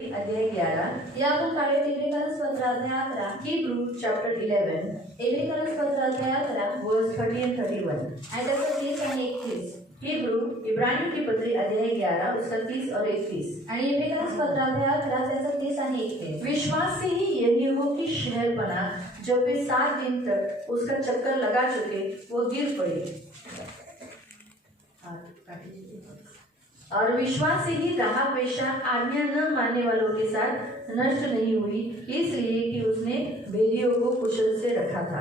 अध्याय 11 या आपण काढले एब्रिकल्स पत्र अध्याय 11 Hebrew chapter 11 एब्रिकल्स पत्र अध्याय 11 verse 30 and 31 आणि त्याचं 30 आणि 31 Hebrew इब्रानियों की पत्री अध्याय 11 उसका 30 और 31 आणि एब्रिकल्स पत्र अध्याय 11 त्याचं 30 आणि 31 विश्वास से ही यरीहो की शहरपना जब वे 7 दिन तक उसका चक्कर लगा चुके वो गिर पड़ी और विश्वास से ही राहाब वेश्या आज्ञा न मानने वालों के साथ नष्ट नहीं हुई, इसलिए कि उसने वेदियों को कुशल से रखा था।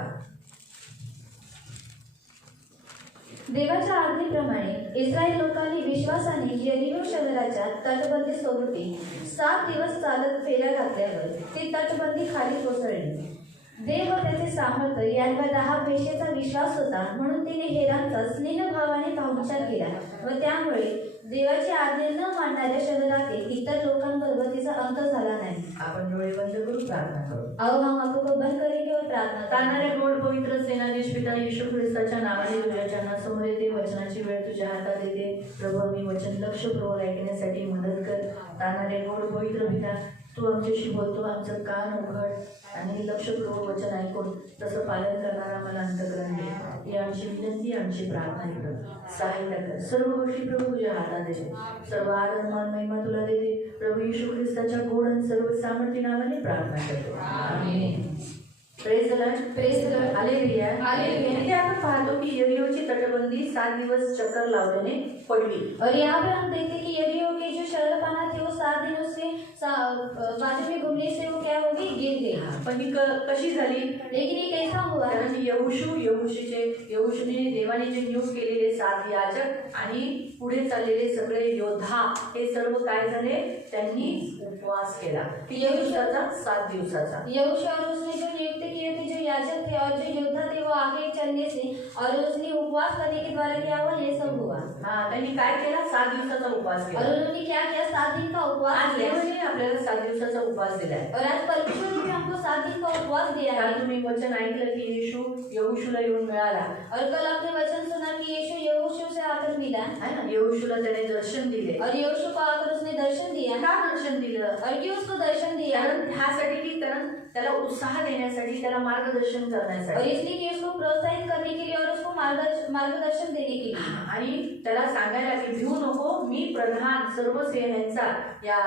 देवाच्या आज्ञेप्रमाणे इस्रायल लोकांनी विश्वासाने यरीहो शहराच्या तटबंदी सोबती 7 दिवस चालत फेऱ्या घातल्यावर ती तटबंदी खाली कोसळली। देव व त्याचे सामर्थ्य यांवर राहाब वेश्येचा विश्वास होता, म्हणून तिने हेरांचा स्नेहभावाने पाहुणचार केला व त्यामुळे देवाची आज्ञा न मानणाऱ्या शहरातील इतर लोकांबरोबर तिचा अंत झाला नाही। आपण डोळे बंद करून प्रार्थना करू। आओ हम आंखों को बंद करेंगे और प्रार्थना तारणारे गोड पवित्र सेनाधीश पिता येशू ख्रिस्ताच्या नावाने तुझ्या चरणासमोर येते। वचनाची वेळ तुझ्या हातात येते प्रभू, आम्ही वचन लक्षपूर्वक ऐकण्यासाठी मदत कर। तारणारे गोड पवित्र पिता, तू आमच्याशी बोलतो, आमचं कान उघड आणि लक्षपूर्वक वचन ऐकून तसं पालन करणारा मला अंतकरण दे। ही आमची विनंती, आमची प्रार्थना कर, सहाय्य कर। सर्व गोष्टी प्रभू तुझ्या हातात देते, सर्व आदर मान महिमा तुला देते प्रभू येशू ख्रिस्ताच्या गोड आणि सर्व सामर्थ्य नावाने प्रार्थना करतो, amen. Praise the Lord, praise the Lord, hallelujah, hallelujah. इथे आपण पाहतो की यरीहोची तटबंदी 7 दिवस चक्कर लावल्याने पडली। और यहाँ पर हम देखते कि यरीहो के जो शहरपना थी वो 7 दिनों से बाजू में घूमने से वो क्या होगी, गिर गई। पण ही कशी झाली? लेकिन ये कैसा हुआ? कारण यहोशूने देवाने जे नियुक्त केलेले 7 याजक आणि पुढे चाललेले सगळे योद्धा हे सर्व काय झाले, त्यांनी उपवास केला। यहोशूचा 7 दिवसाचा। यहोशू और उसने जो नियुक्त किए थे, जो याजक थे और जो योद्धा थे, वो आगे चलने से और उसने उपवास करने के द्वारा क्या हुआ, ये सब हुआ। हाँ, त्यांनी काय केला, 7 दिवसाचा उपवास केला। और उन्होंने क्या किया, 7 दिन का उपवास किया। देवाने आपल्याला 7 दिवसाचा उपवास दिलाय। और आज परमेश्वर ने हमको 7 दिन का उपवास दिया है। काल तुम्ही वचन ऐकलं की येशू यहोशूला येऊन मिळाला। और कल आपने वचन सुना कि यीशु यहोशू से आकर मिला है ना, यहोशूला त्याने दर्शन दिले। और यहोशू को आकर उसने दर्शन दिया। का दर्शन दिलं? और क्यों उसको दर्शन दिया? कारण ह्यासाठी की कारण त्याला उत्साह देण्यासाठी, त्याला मार्गदर्शन और करण्यासाठी, इसलिए कि उसको प्रोत्साहित करने के लिए और उसको मार्गदर्शन देने के लिए। आणि त्याला सांगायला की भिवू नको, मी प्रधान सर्व सेनांचा, या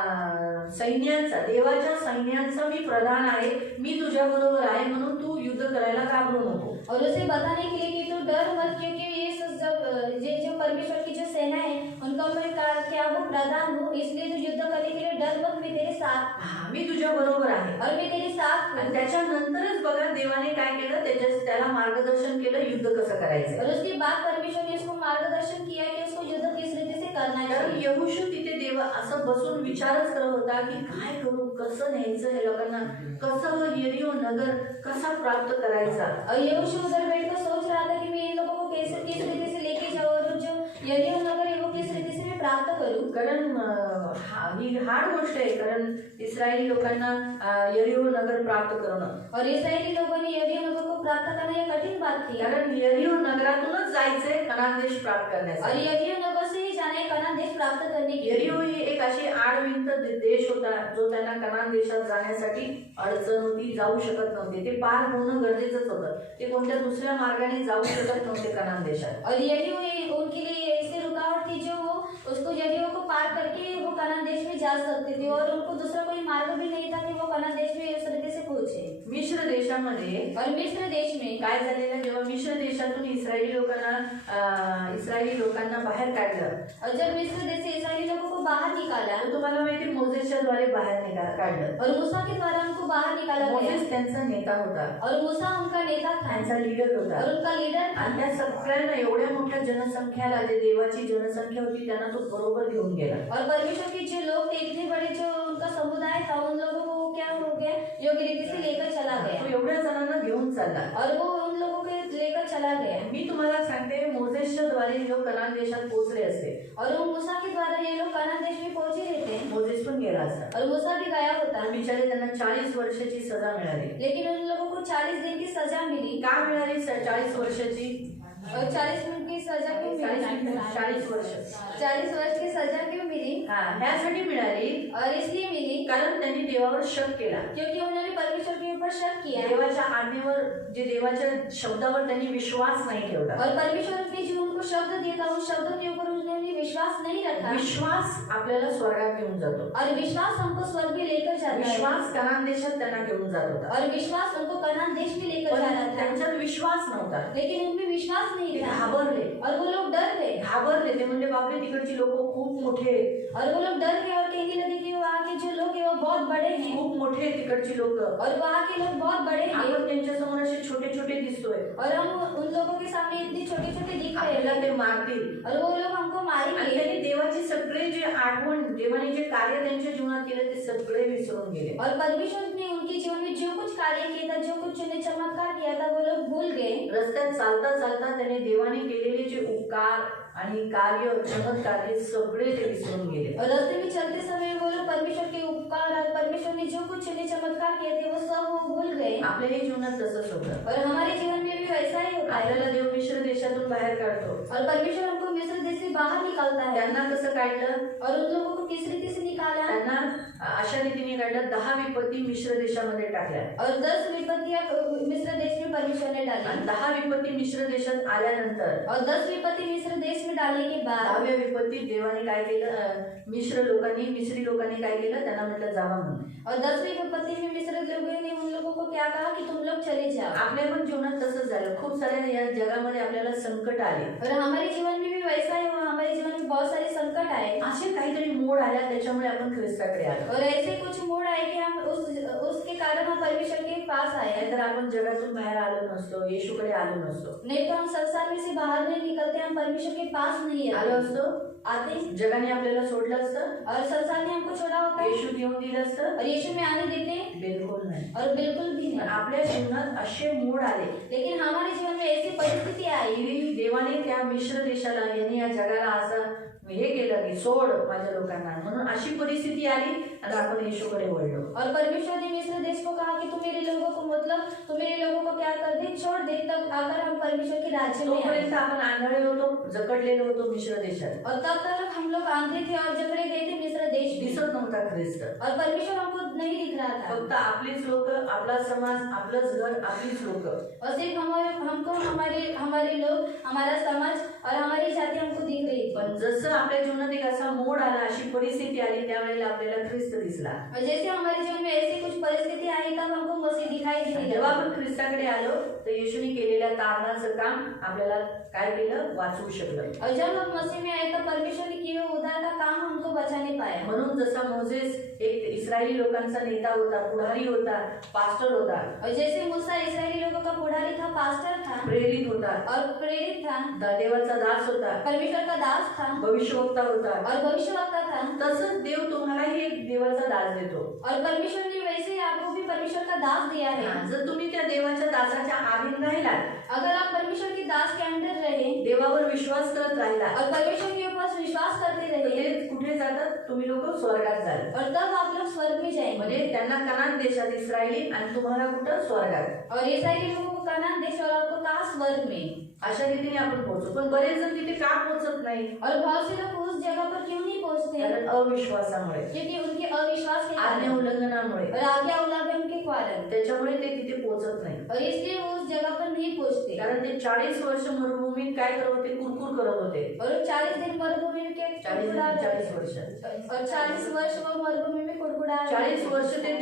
सैन्यांचा, देवाच्या सैन्यांचा मी प्रधान आहे, मी तुझ्या बरोबर आहे, म्हणून तू युद्ध करायला घाबरू नको। और उसे बताने के लिए कि तू डर मत, क्योंकि ये जो परमेश्वर की जो सेना है उनका मैं क्या वो प्रधान हूँ, इसलिए तू युद्ध करने के लिए डर मत, मैं तेरे साथ, मी तुझ्या बरोबर आहे और मैं तेरे साथ। आणि त्याच्यानंतरच बघा देवाने काय केलं, त्याला मार्गदर्शन केलं युद्ध कसं करायचं। और उसके बाद परमेश्वर ने उसको मार्गदर्शन किया कि उसको युद्ध किस रीति से करना कारण चाहिए। यहोशू तिथे देव असं बसून विचारच करत होता की काय करू, कसं न्यायचं हे लोकांना, कसं यरीहो नगर कसा प्राप्त करायचा। और यहोशू उधर बैठकर सोच रहा था कि मैं इन लोगों को कैसे किस रीति से लेके जाऊँ और जो यरीहो नगर है वो किस रीति से मैं प्राप्त करूँ। कारण ही हार्ड गोष्ट आहे, कारण इस्रायली लोकांना यरीहो नगर प्राप्त करणं, और इस्रायली लोगों ने यरीहो नगर को प्राप्त करना ये कठिन बात थी। कारण यरीहो नगरातूनच जायचंय कनान देश प्राप्त करण्यासाठी। और यरीहो नगर से ही जाना है कनान देश प्राप्त करने के लिए। यरीहो ही एक अशी आडविंत देश होता जो त्यांना कनान देशात जाण्यासाठी अडचण होती, जाऊ शकत नव्हते, ते पार होणं गरजेचंच होतं, ते कोणत्या दुसऱ्या मार्गाने जाऊ शकत नव्हते कनान देशात। और यरीहो उनके लिए ऐसी रुकावट थी जो वो उसको यरीहो को पार करके वो कनान देश में जा सकते थे, और उनको दूसरा कोई मार्ग भी नहीं था कि वो कनान देश में उस तरीके से पहुंचे। मिश्र देशामध्ये, और मिस्र देश में काय झालेलं, जेव्हा मिश्र देशातून इस्रायली लोकांना बाहेर काढलं, और जब मिस्र देश से इस्राएली लोगों को बाहर निकाला, तर तुम्हाला माहिती मोसेसच्या द्वारे बाहेर काढलं, और मूसा के द्वारा उनको बाहर निकाला गया। मोसेस त्यांचा नेता होता, और मूसा उनका नेता था, त्यांचा लीडर होता, और उनका लीडर था। आणि त्या सगळ्यांना एवढ्या मोठ्या जनसंख्याला, जे देवाची जनसंख्या होती त्यांना तो बरोबर घेऊन गेला। और परमेश्वर के जो लोग थे, इतने बड़े जो उनका समुदाय था, उन लोगों को क्या हो गया, योग्य रीति से लेकर चला गया, तो एवढ्या जणांना घेऊन चालला, और वो उन लोगों को लेकर चला गया। मी तुम्हाला सांगते, मोसेसच्या द्वारे लोक कनान देशात पोहोचले असते, और वो मूसा के द्वारा ये लोग कनान देश में पहुंचे रहते हैं, मोसेस पण गेला असता, और मूसा भी गया होता, बिचारे त्यांना 40 वर्षाची सजा मिळाली। लेकिन उन लोगों को 40 दिन की सजा मिली। का मिळाली 40 वर्षाची? और 40 मिनट की सजा क्यों मिली? 40 वर्ष 40 वर्ष की सजा क्यों मिली? ह्यासाठी मिळाली और इसलिए मिली कारण त्यांनी देवावर शक केला. क्योंकि उन्होंने परमेश्वर के ऊपर शक किया देवाच्या आज्ञेवर जे देवाच्या शब्दावर त्यांनी विश्वास नाही ठेवला. और परमेश्वर ने जो उनको शब्द दिया था उन शब्दों के ऊपर उन्होंने विश्वास नहीं रखा. विश्वास आपल्याला स्वर्गात घेऊन जातो. और विश्वास हमको स्वर्ग में लेकर जाता है. विश्वास कनान देशात त्यांना घेऊन जात होता. और विश्वास उनको कनान देश में लेकर जा रहा था. त्यांच्यात विश्वास नव्हता. लेकिन उनमें विश्वास नहीं था. घाबरले. और वो लोग डर गए. घाबरले ते म्हणजे बापरे तिकडची लोक खूप मोठे. और वो लोग डर गए और कहने लगे कि वहाँ के जो लोग हैं वो बहुत बड़े हैं. खूप मोठे तिकडची लोक. और वहाँ के लोग बहुत बड़े हैं. आपण त्यांच्या समोर असे छोटे छोटे दिसतोय. और हम उन लोगों के सामने इतने छोटे छोटे दिख रहे आपल्याला हैं. ते मारतील. और वो लोग हमको आणि मारेंगे. त्यांनी देवाचे सगळे जे आठवण देवाने जे कार्य त्यांच्या जीवनात केले ते सगळे विसरून गेले. और परमेश्वर ने उनके जीवन में जो कुछ कार्य किया था जो कुछ उन्हें चमत्कार किया था वो लोग भूल गए. रस्त्यात चालता चालता त्याने देवाने केलेले जे उपकार आणि कार्य चमत्कार हे सगळे ते विसरून गेले. और रास्ते में चलते समय वो लोग परमेश्वर के उपकार और परमेश्वर ने जो कुछ उन्हें चमत्कार किए थे वो सब वो भूल गए. आपल्याही जीवनात तसंच होतं. और हमारे जीवन में भी वैसा ही होता है. आपल्याला देव मिश्र देशातून बाहेर काढतो. और परमेश्वर हमको मिस्र देश से बाहर निकालता है. त्यांना कसं काढलं? और उन लोगों को किस रीति से निकाला? त्यांना अशा रीतीने काढलं 10 विपत्ती मिश्र देशामध्ये टाकल्या. और 10 विपत्तियां मिस्र देश में परमेश्वर ने डाली. आणि 10 विपत्ती मिश्र देशात आल्यानंतर और 10 विपत्ति मिस्र देश में डालने के बाद 10व्या विपत्तीत देवाने काय केलं? मिस्री लोकांनी काय केलं? त्यांना म्हटलं जावा म्हणून. और 10वीं विपत्ति में मिस्र लोगों ने उन लोगों को क्या कहा कि तुम लोग चले जाओ. आपल्या पण जीवनात तसंच झालं. खूप साऱ्या या जगामध्ये आपल्याला संकट आले. और हमारे जीवन में भी वैसा ही हुआ. हमारे जीवन में बहुत सारे संकट आए. असे काहीतरी मोड आल्या त्याच्यामुळे आपण ख्रिस्ताकडे आलो. और ऐसे कुछ मोड़ आए कि हम उसके कारण हम परमेश्वर के पास आए. नाहीतर आपण जगातून बाहेर आलो नसतो, येशूकडे आलो नसतो. नहीं तो हम संसार में से बाहर नहीं निकलते, हम परमेश्वर के पास नहीं आलो आते. असतो. आते जगाने आपल्याला सोडलं असतं. और संसार ने हमको छोड़ा होता है. येशू घेऊन दिलं असतं. और यीशु में आने देते बिलकुल नाही. और बिल्कुल भी पण नहीं. आपल्या जीवनात असे मोड आले लेकिन हमारे जीवन में ऐसी परिस्थिति आई की देवाने त्या मिश्र देशाला यांनी या जगाला असं हे केलं की सोड माझ्या लोकांना म्हणून अशी परिस्थिती आली आणि आपण येशूकडे वळलो. और परमेश्वर ने मिस्र देश को कहा कि तुम मेरे लोगों को मतलब तुम मेरे लोगों को क्या कर दे, छोड़ दे, तब आकर हम परमेश्वर के राज्य में आए. तोपर्यंत आपण आंधळे होतो, जकडलेलो होतो मिश्र देशात. और तब तक हम लोग आंधळे थे और जकड़े गए थे मिस्र देश में. दिसत नव्हता ख्रिस्त. और परमेश्वर हमको नहीं दिख रहा था. फक्त आपलीच लोक, आपला समाज, आपलंच घर, आपलीच लोक. और सिर्फ हमको हमारे लोग, हमारा समाज और हमारी जाति हमको दिख रही थी. पण जसं आपल्या जीवनात एक असा मोड आला, अशी परिस्थिती आली, त्यावेळेला आपल्याला ख्रिस्त दिसला. और जैसे हमारे जीवन में ऐसी कुछ परिस्थिति आई तब हमको मसीह दिखाई देने जेव्हा लगा. आपण ख्रिस्ताकडे आलो तर येशूने केलेल्या तारणाचं काम आपल्याला काय केलं? वाचवू शकलं. और जब हम मसीह में आए तो परमेश्वर ने किए हुए उद्धार का काम हमको बचाने पाया. म्हणून जसा मोसेस एक इस्रायली लोकांचा नेता होता, पुढारी होता, पास्टर होता, और जैसे मूसा इस्राएली लोगों का पुजारी था, पास्टर था प्रेरित होता, और प्रेरित था, देवाचा दास होता, परमेश्वर का दास था भविष्यवक्ता होता, और भविष्यवक्ता था. तसंच देव तुम्हालाही एक देवाचा दास देतो. और परमेश्वर ने वैसे ही आपको भी परमेश्वर का दास दिया है. जर तुम्ही त्या देवाच्या दासाच्या अधीन राहिलात, अगर आप परमेश्वर के दास के अंदर रहे देवावर विश्वास करत राहिला, और परमेश्वर के ऊपर विश्वास करते तर रहे, ते कुठे जातात? तुम्ही लोक स्वर्गात जाल. और तब आप लोग स्वर्ग में जाएंगे. म्हणजे त्यांना कनान देशात इस्रायली आणि तुम्हाला कुठं? स्वर्गात. और इस्राएली लोगों को कनान देश और आपको कहा स्वर्ग में. अशा रीतीने आपण पोहोचू. पण बरेच जण तिथे का पोहोचत नाही? और बहुत से लोग उस जगह पर क्यों नहीं पहुंचते? कारण अविश्वासामुळे, क्योंकि उनके अविश्वास के आज्ञा कारण उल्लंघनामुळे, और आज्ञा उल्लंघन के कारण. त्याच्यामुळे ते तिथे पोहोचत नाही. और इसलिए वो उस जगह पर नहीं पहुंचते. कारण ते 40 वर्ष मरुभूमीत काय करत होते? कुरकुर करत होते. और 40 दिन मरुभूमि में 40 वर्ष. और 40 वर्ष वो मरुभूमि में कुड़कुड़ा. 40 वर्ष ते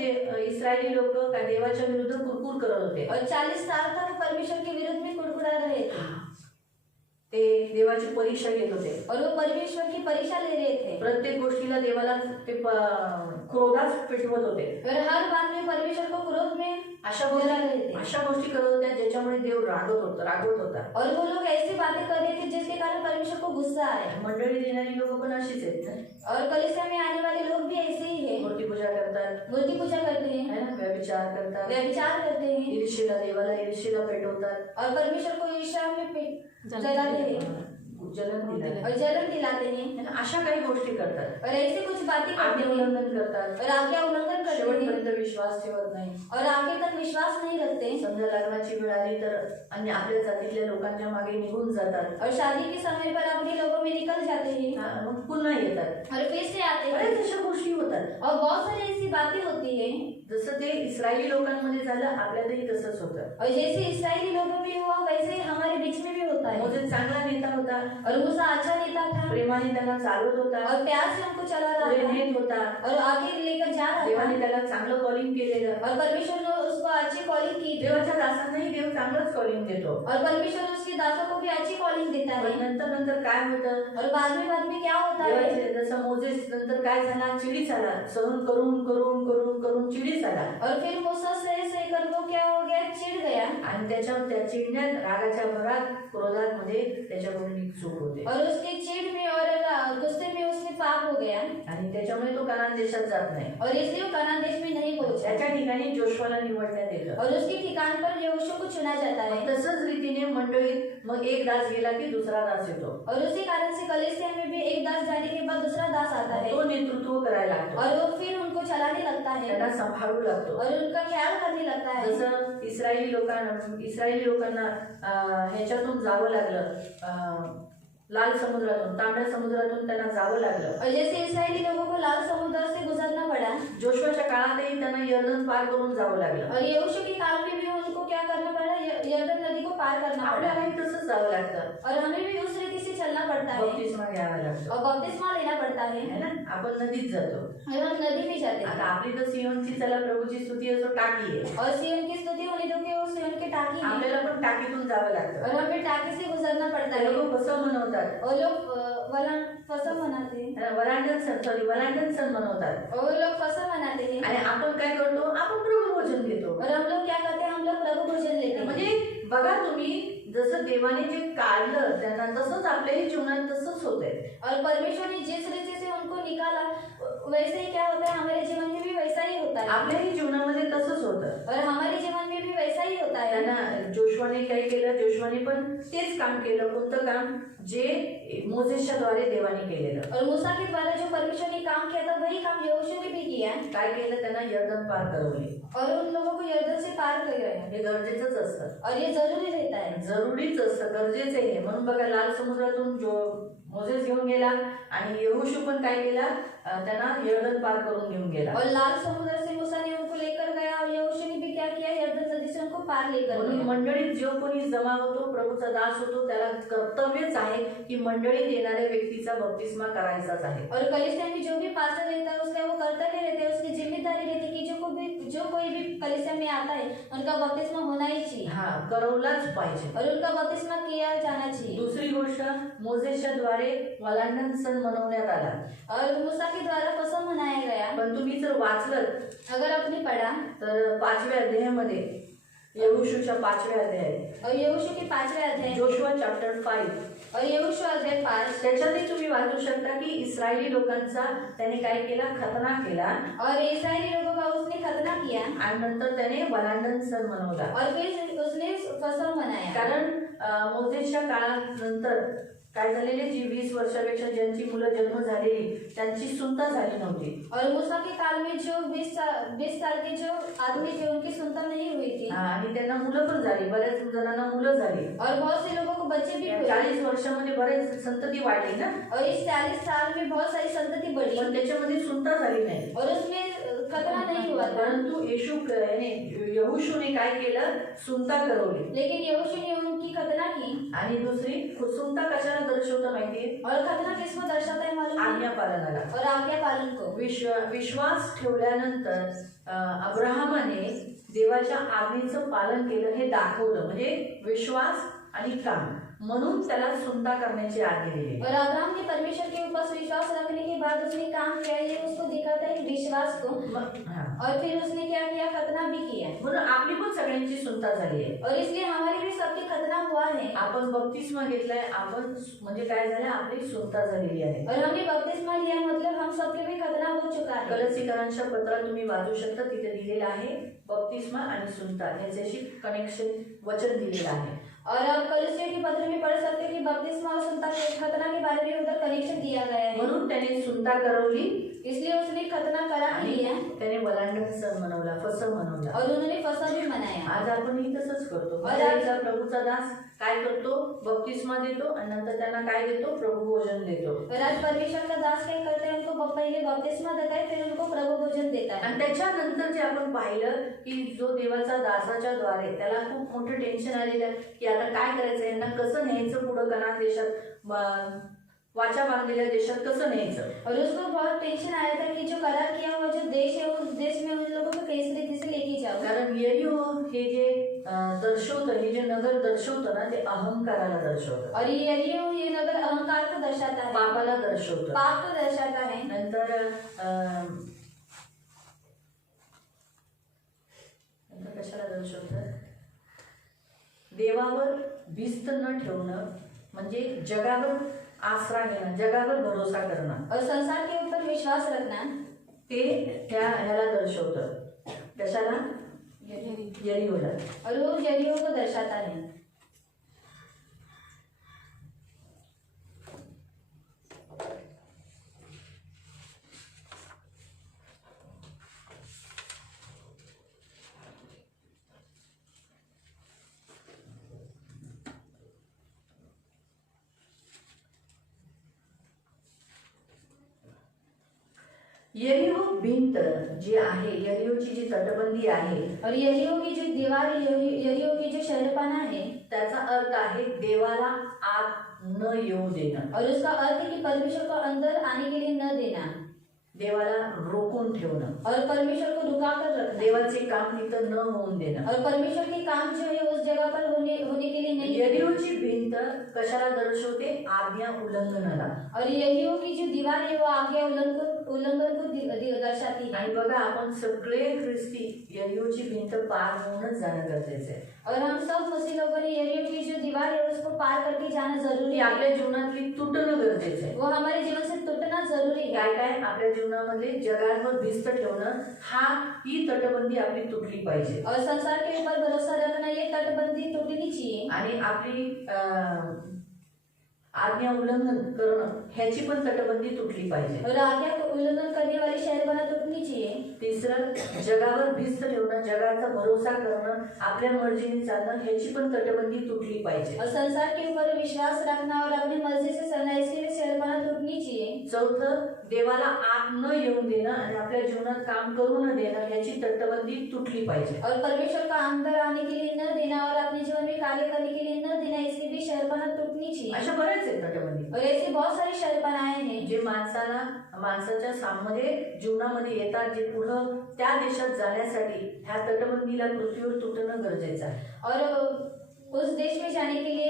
इस्रायली लोक का देवाच्या विरुद्ध कुरकुर करत होते. और 40 साल तक परमेश्वर के विरुद्ध में कुड़कुड़ा रहे थे. ते देवाची परीक्षा घेत होते. और वो परमेश्वर की परीक्षा ले रहे थे. प्रत्येक गोष्टीला देवाला ते क्रोधात पेटवत होते. और हर बात में परमेश्वर को क्रोध में अशा जला रहे थे. गोष्टी करत होत्या ज्याच्यामुळे देव रागवत होता. और वो लोग ऐसी बातें कर रहे थे जिसके कारण परमेश्वर को गुस्सा आया. मंडळी देणारी लोक पण अशीच आहेत. और कलीसिया में आने वाले लोग भी ऐसे ही हैं. मूर्ती पूजा करतात, मूर्ति पूजा करते हैं, है ना, व्यभिचार करतात, व्यभिचार करते हैं, ईर्ष्येला देवाला ईर्ष्येला पेटवतात, और परमेश्वर को ईर्ष्या में जलाते हैं. जलन दिला और जलन दिलाते हैं आणि अशा काही गोष्टी करतात, और ऐसी कुछ बातें करते आज्ञा हैं उल्लंघन करतात, और आज्ञा उल्लंघन करते हैं शेवटपर्यंत विश्वास ठेवत नाही. और आखिर तक विश्वास नहीं रखते समजा लग्नाची वेळ आली तर आणि आपल्या जातीतल्या लोकांच्या मागे निघून जातात, और शादी के समय पर अपने लोगों में निकल जाते हैं मग पुन्हा येतात. और फिर से आते हैं बऱ्याच अशा गोष्टी होतात. और बहुत सारी ऐसी बातें होती है जसं ते इस्रायली लोकांमध्ये झालं, आपल्यालाही तसंच होतं. और जैसे इस्राएली लोगों में हुआ वैसे ही हमारे बीच में भी होता है मोसेस चांगला नेता होता, और मूसा अच्छा नेता था प्रेमाने त्यांना चालवत होता, और प्यार से हमको चला रहा पुढे था नेत होता, और आगे लेकर जा रहा देवाने था त्याला चांगलं कॉलिंग केलेलं. और परमेश्वर ने उसको अच्छी कॉलिंग की थी देवाच्या दासांनाही देव चांगलंच कॉलिंग देतो. और परमेश्वर उसके दासों को भी अच्छी कॉलिंग देता है पण नंतर नंतर काय होतं, और बाद में क्या होता है देवाचे जसं मोसेस नंतर काय झाला, चिडी झाला, सहन करून करून करून करून चिडी झाला और फिर मूसा सह कर वो क्या हो गया चिढ़ गया आणि त्याच्यावर त्या चिडण्यात रागाच्या भरात क्रोधात मध्ये त्याच्याकडून एक चूक होते और उसके चिढ़ में और गुस्से में उसने पाप हो गया आणि त्याच्यामुळे तो कनान देशात जात नाही. और इसलिए वो कनान देश में नहीं पहुंचा त्याच्या ठिकाणी जोशवाला निवडण्यात येतं. और उसके ठिकान पर यहोशू को चुना जाता है तसंच रीतीने मंडळीत मग एक दास गेला की दुसरा दास येतो, और उसी कारण से कलीसिया में भी एक दास जाने के बाद दूसरा दास आता है तो नेतृत्व करायला लागतो, और वो फिर उनको चलाने लगता है त्यांना सांभाळू लागतो. और उनका ख्याल करने लगता है जसं इस्रायली लोकांना ह्याच्यातून जावं लागलं, लाल समुद्रातून, तांबड्या समुद्रातून त्यांना जावं लागलं. और जैसे इस्राएली लोगों को लाल समुद्र से गुजरना पड़ा जोशुआच्या काळातही त्यांना यर्दन पार करून जावं लागलं. और यहोशू के काल में भी उनको क्या करना पड़ा यरदन नदी को पार करना पड़ा आपल्यालाही तसंच जावं लागतं, और हमें भी उस रीति से चलना पड़ता है बपतिस्मा घ्यावा लागतो, और बपतिस्मा लेना पड़ता है है ना. आपण नदीत जातो. और हम नदी में जाते आता हैं आपली तर सिंहनची चला प्रभूची स्तुती असो टाकी आहे, और सियन की स्तुति होने दो कि वो सियन के टाकी है आपल्याला पण टाकीतून जावं लागतं. और हमें टाकी से गुजरना पड़ता ते है लोक कसं मनवतात, और लोग वलन कसं मनाते हैं वलांडन सण मनवतात और वो लोग कसं मनाते हैं आणि आपण काय करतो, आपण प्रभू भोजन घेतो. और हम लोग क्या करते हैं हम लोग प्रभु भोजन लेते हैं म्हणजे बघा तुम्ही, जसं देवाने जे काढलं त्यांना तसंच आपल्याही जीवनात तसंच होतंय. और परमेश्वर ने जिस रीति से उनको निकाला वैसे ही क्या होता है हमारे जीवन में भी वैसा ही होता है आपल्याही जीवनामध्ये तसंच होतं. और हमारे जीवन में भी वैसा ही होता है त्यांना जोशवाने काय केलं, जोशवाने पण तेच काम केलं. कोणतं काम, जे मोसेसच्या द्वारे देवाने केलेलं. और मूसा के द्वारा जो परमेश्वर ने काम किया था वही काम यहोशू ने भी किया काय केलं, त्यांना यर्दन पार करवले. और उन लोगों को यरदन से पार कर गए हे गरजेचंच असतं, और ये जरूरी रहता है जरुरीच असतं, गरजेचं आहे. म्हणून बघा, लाल समुद्रातून जो मोसेस घेऊन गेला आणि यहोशू पण काय केला, त्यांना यर्दन पार करून घेऊन गेला. और लाल समुद्र से मूसा ने उनको लेकर गया और यहोशू ने भी क्या किया यरदन नदी से उनको पार लेकर म्हणून गया मंडळीत जो कोणी जमा होतो, प्रभूचा दास होतो, त्याला कर्तव्यच आहे की मंडळीत येणाऱ्या व्यक्तीचा बपतिस्मा करायचाच आहे. और कलीसिया में जो भी पास्टर रहता है उसका वो कर्तव्य रहता है, उसकी जिम्मेदारी रहती है कि जो कोई भी कलीसिया में आता है उनका बपतिस्मा होना ही चाहिए हा, करवलाच पाहिजे. और उनका बपतिस्मा किया जाना चाहिए. दुसरी गोष्ट, मोसेसच्या द्वारे वलांडन सण मनवण्यात आला. और मूसा के द्वारा कसं मनाया गया, पण तुम्ही जर वाचलं अगर आपने पढ़ा तर 5व्या अध्यायामध्ये, यहोशूच्या 5व्या अध्याय, और यहोशू के 5वें अध्याय जोशुआ चॅप्टर 5, और यहोशू अध्याय 5 त्याच्यातही तुम्ही वाचू शकता की इस्रायली लोकांचा त्याने काय केला, खतना केला और इस्राएली लोगों का उसने खतना किया आणि नंतर त्याने वलांडन सण मनवला. और फिर उसने फसल मनाया. कारण मोसेसच्या काळात नंतर काय झालेले, जी 20 वर्षापेक्षा ज्यांची मुलं जन्म झालेली त्यांची सुनता झाली नव्हती. और मूसा के काल में जो 20 साल के जो आदमी थे उनकी सुनता नहीं हुई थी आणि त्यांना मुलं पण झाली, बऱ्याच जणांना मुलं झाली. और बहुत से लोगों को बच्चे भी हुए 40 वर्षामध्ये बरेच संतती वाढली ना, और इस 40 साल में बहुत सारी संतति बढ़ी पण त्याच्यामध्ये सुनता झाली नाही. और उसमें खतना नहीं हुआ था. परंतु यहोशूने काय केलं, सुनता करवली. लेकिन यहोशू ने उनकी खतना की. आणि दुसरी, सुनता कशाला दर्शवतं माहितीये, और खतना किसको दर्शाता है मालूम है? आज्ञा पालनाला. और आज्ञा पालन को. विश्वास ठेवल्यानंतर अब्राहमाने देवाच्या आज्ञेचं पालन केलं हे दाखवलं. म्हणजे विश्वास आणि काम, म्हणून त्याला सुनता करण्याची आज्ञा दिली. और अब्राहम ने परमेश्वर के ऊपर विश्वास रखने के बाद उसने काम किया, ये उसको दिखाता है विश्वास को. और फिर उसने क्या किया, खतना भी किया. म्हणून आपली पण सगळ्यांची सुनता झाली आहे. और इसलिए हमारी भी सबकी खतना हुआ है. आपण बपतिस्मा घेतलाय, आपण म्हणजे काय झालं, आपली सुनता झालेली आहे. और हमने बपतिस्मा लिया मतलब हम सबके भी खतना हो चुका है. कलसीकरांच्या पत्रात तुम्ही वाचू शकता, तिथे दिलेलं आहे बपतिस्मा आणि सुनता याच्याशी कनेक्शन वचन दिलेलं आहे. और अब कलीसिया के पत्र में पढ़ सकते हैं कि बपतिस्मा और खतना के बारे में उधर कनेक्शन दिया गया है। म्हणून त्याने सुनता करवली, इसलिए उसने खतना करा भी लिया त्याने वलांडण सण मनवला, फसह मनवला। और उन्होंने फसह भी मनाया। आज आपणही तसंच करतो। और आज प्रभूचा दास काय करतो? बपतिस्मा देतो आणि नंतर त्यांना काय देतो? प्रभू भोजन देतो। और आज परमेश्वर का दास क्या करते हैं? उनको पहिले बपतिस्मा देता है, फिर उनको प्रभू भोजन देता है। आणि त्याच्यानंतर जे आपण पाहिलं की जो देवाचा दासाच्या द्वारे त्याला खूप मोठं टेन्शन आलेलं की आता काय करायचं, यांना कसं न्यायचं पुढं कनान देशात, वाचा बांधलेल्या देशात कसं न्यायचं। और उसको बहुत टेंशन आया था कि जो करार किया हुआ जो देश है उस देश में उन लोगों को किस रीति से लेके जाओ। कारण यरीहो हे जे दर्शवतं, हे जे नगर दर्शवतं ना, ते अहंकाराला दर्शवतं। और ये यरीहो ये नगर अहंकार को दर्शाता है, पापाला दर्शवतं, पाप को दर्शाता है। नंतर कशाला दर्शवतं? देवावर भिस्त न ठेवणं म्हणजे जगावर आसरा घेणं, जगावर भरोसा करणं और संसार के ऊपर विश्वास रखना, ते त्या ह्याला दर्शवतं। कशाला? यरीहोला। और वो यरीहो को दर्शाता है। यरीहो भिंत जी आहे, यरीहोची जी तटबंदी आहे, और यरीहो की जो दीवार, यरीहो की जो शहरपना है, त्याचा अर्थ आहे देवाला आत न येऊ देणं। और उसका अर्थ है कि परमेश्वर को अंदर आने के लिए न देना, देवाला रोखून ठेवणं, और परमेश्वर को रुका कर रखना, देवाचे काम तिथं न होऊन देणं, और परमेश्वर के काम जो है उस जगह पर होने के लिए नहीं। यरीहोची भिंत कशाला दर्शवते? आज्ञा उल्लंघनाला। और यरीहो की जो दीवार है वो आज्ञा उल्लंघन को दर्शाती है। आणि बघा, आपण सगळे ख्रिस्ती यरीहोची भिंत पार होऊनच जाणं गरजेचं आहे। और हम सब मुस्लिम लोगों ने यरीहो की जो दीवार है उसको पार करके जाना जरूरी ती है। आपल्या जीवनातली तुटणं गरजेचं आहे। वो हमारे जीवन से टूटना जरूरी है। काय काय आपल्या जीवनामध्ये जगावर भिस्त ठेवणं, ही तटबंदी आपली तुटली पाहिजे। और संसार के ऊपर भरोसा रखना, ये तटबंदी टूटनी चाहिए। आणि आपली आज्ञा उल्लंघन करणं, ह्याची पण तटबंदी तुटली पाहिजे। और आज्ञा को उल्लंघन करने वाली शहरपना टूटनी चाहिए। तिसरं, जगावर भिस्त ठेवणं, जगाचा भरोसा करणं, आपल्या मर्जीने चालणं, ह्याची पण तटबंदी तुटली पाहिजे। और संसार के ऊपर विश्वास रखना और अपनी मर्जी से चलना, इसकी भी शहरपना टूटनी चाहिए। चौथं, देवाला आत न येऊन देणं आणि आपल्या जीवनात काम करू न देणं, ह्याची तटबंदी तुटली पाहिजे। और परमेश्वर का अंदर आने के लिए न देना और अपने जीवन में कार्य करने के लिए न देना, इसकी भी शहरपना टूटनी चाहिए। अशा बऱ्याच आहेत तटबंदी। और ऐसी बहुत सारी शहरपनाएं हैं जे माणसाच्या सामने जीवनामध्ये येतात, जे पुढं त्या देशात जाण्यासाठी ह्या तटबंदीला पृथ्वीवर तुटणं गरजेचं आहे। और उस देश में जाने के लिए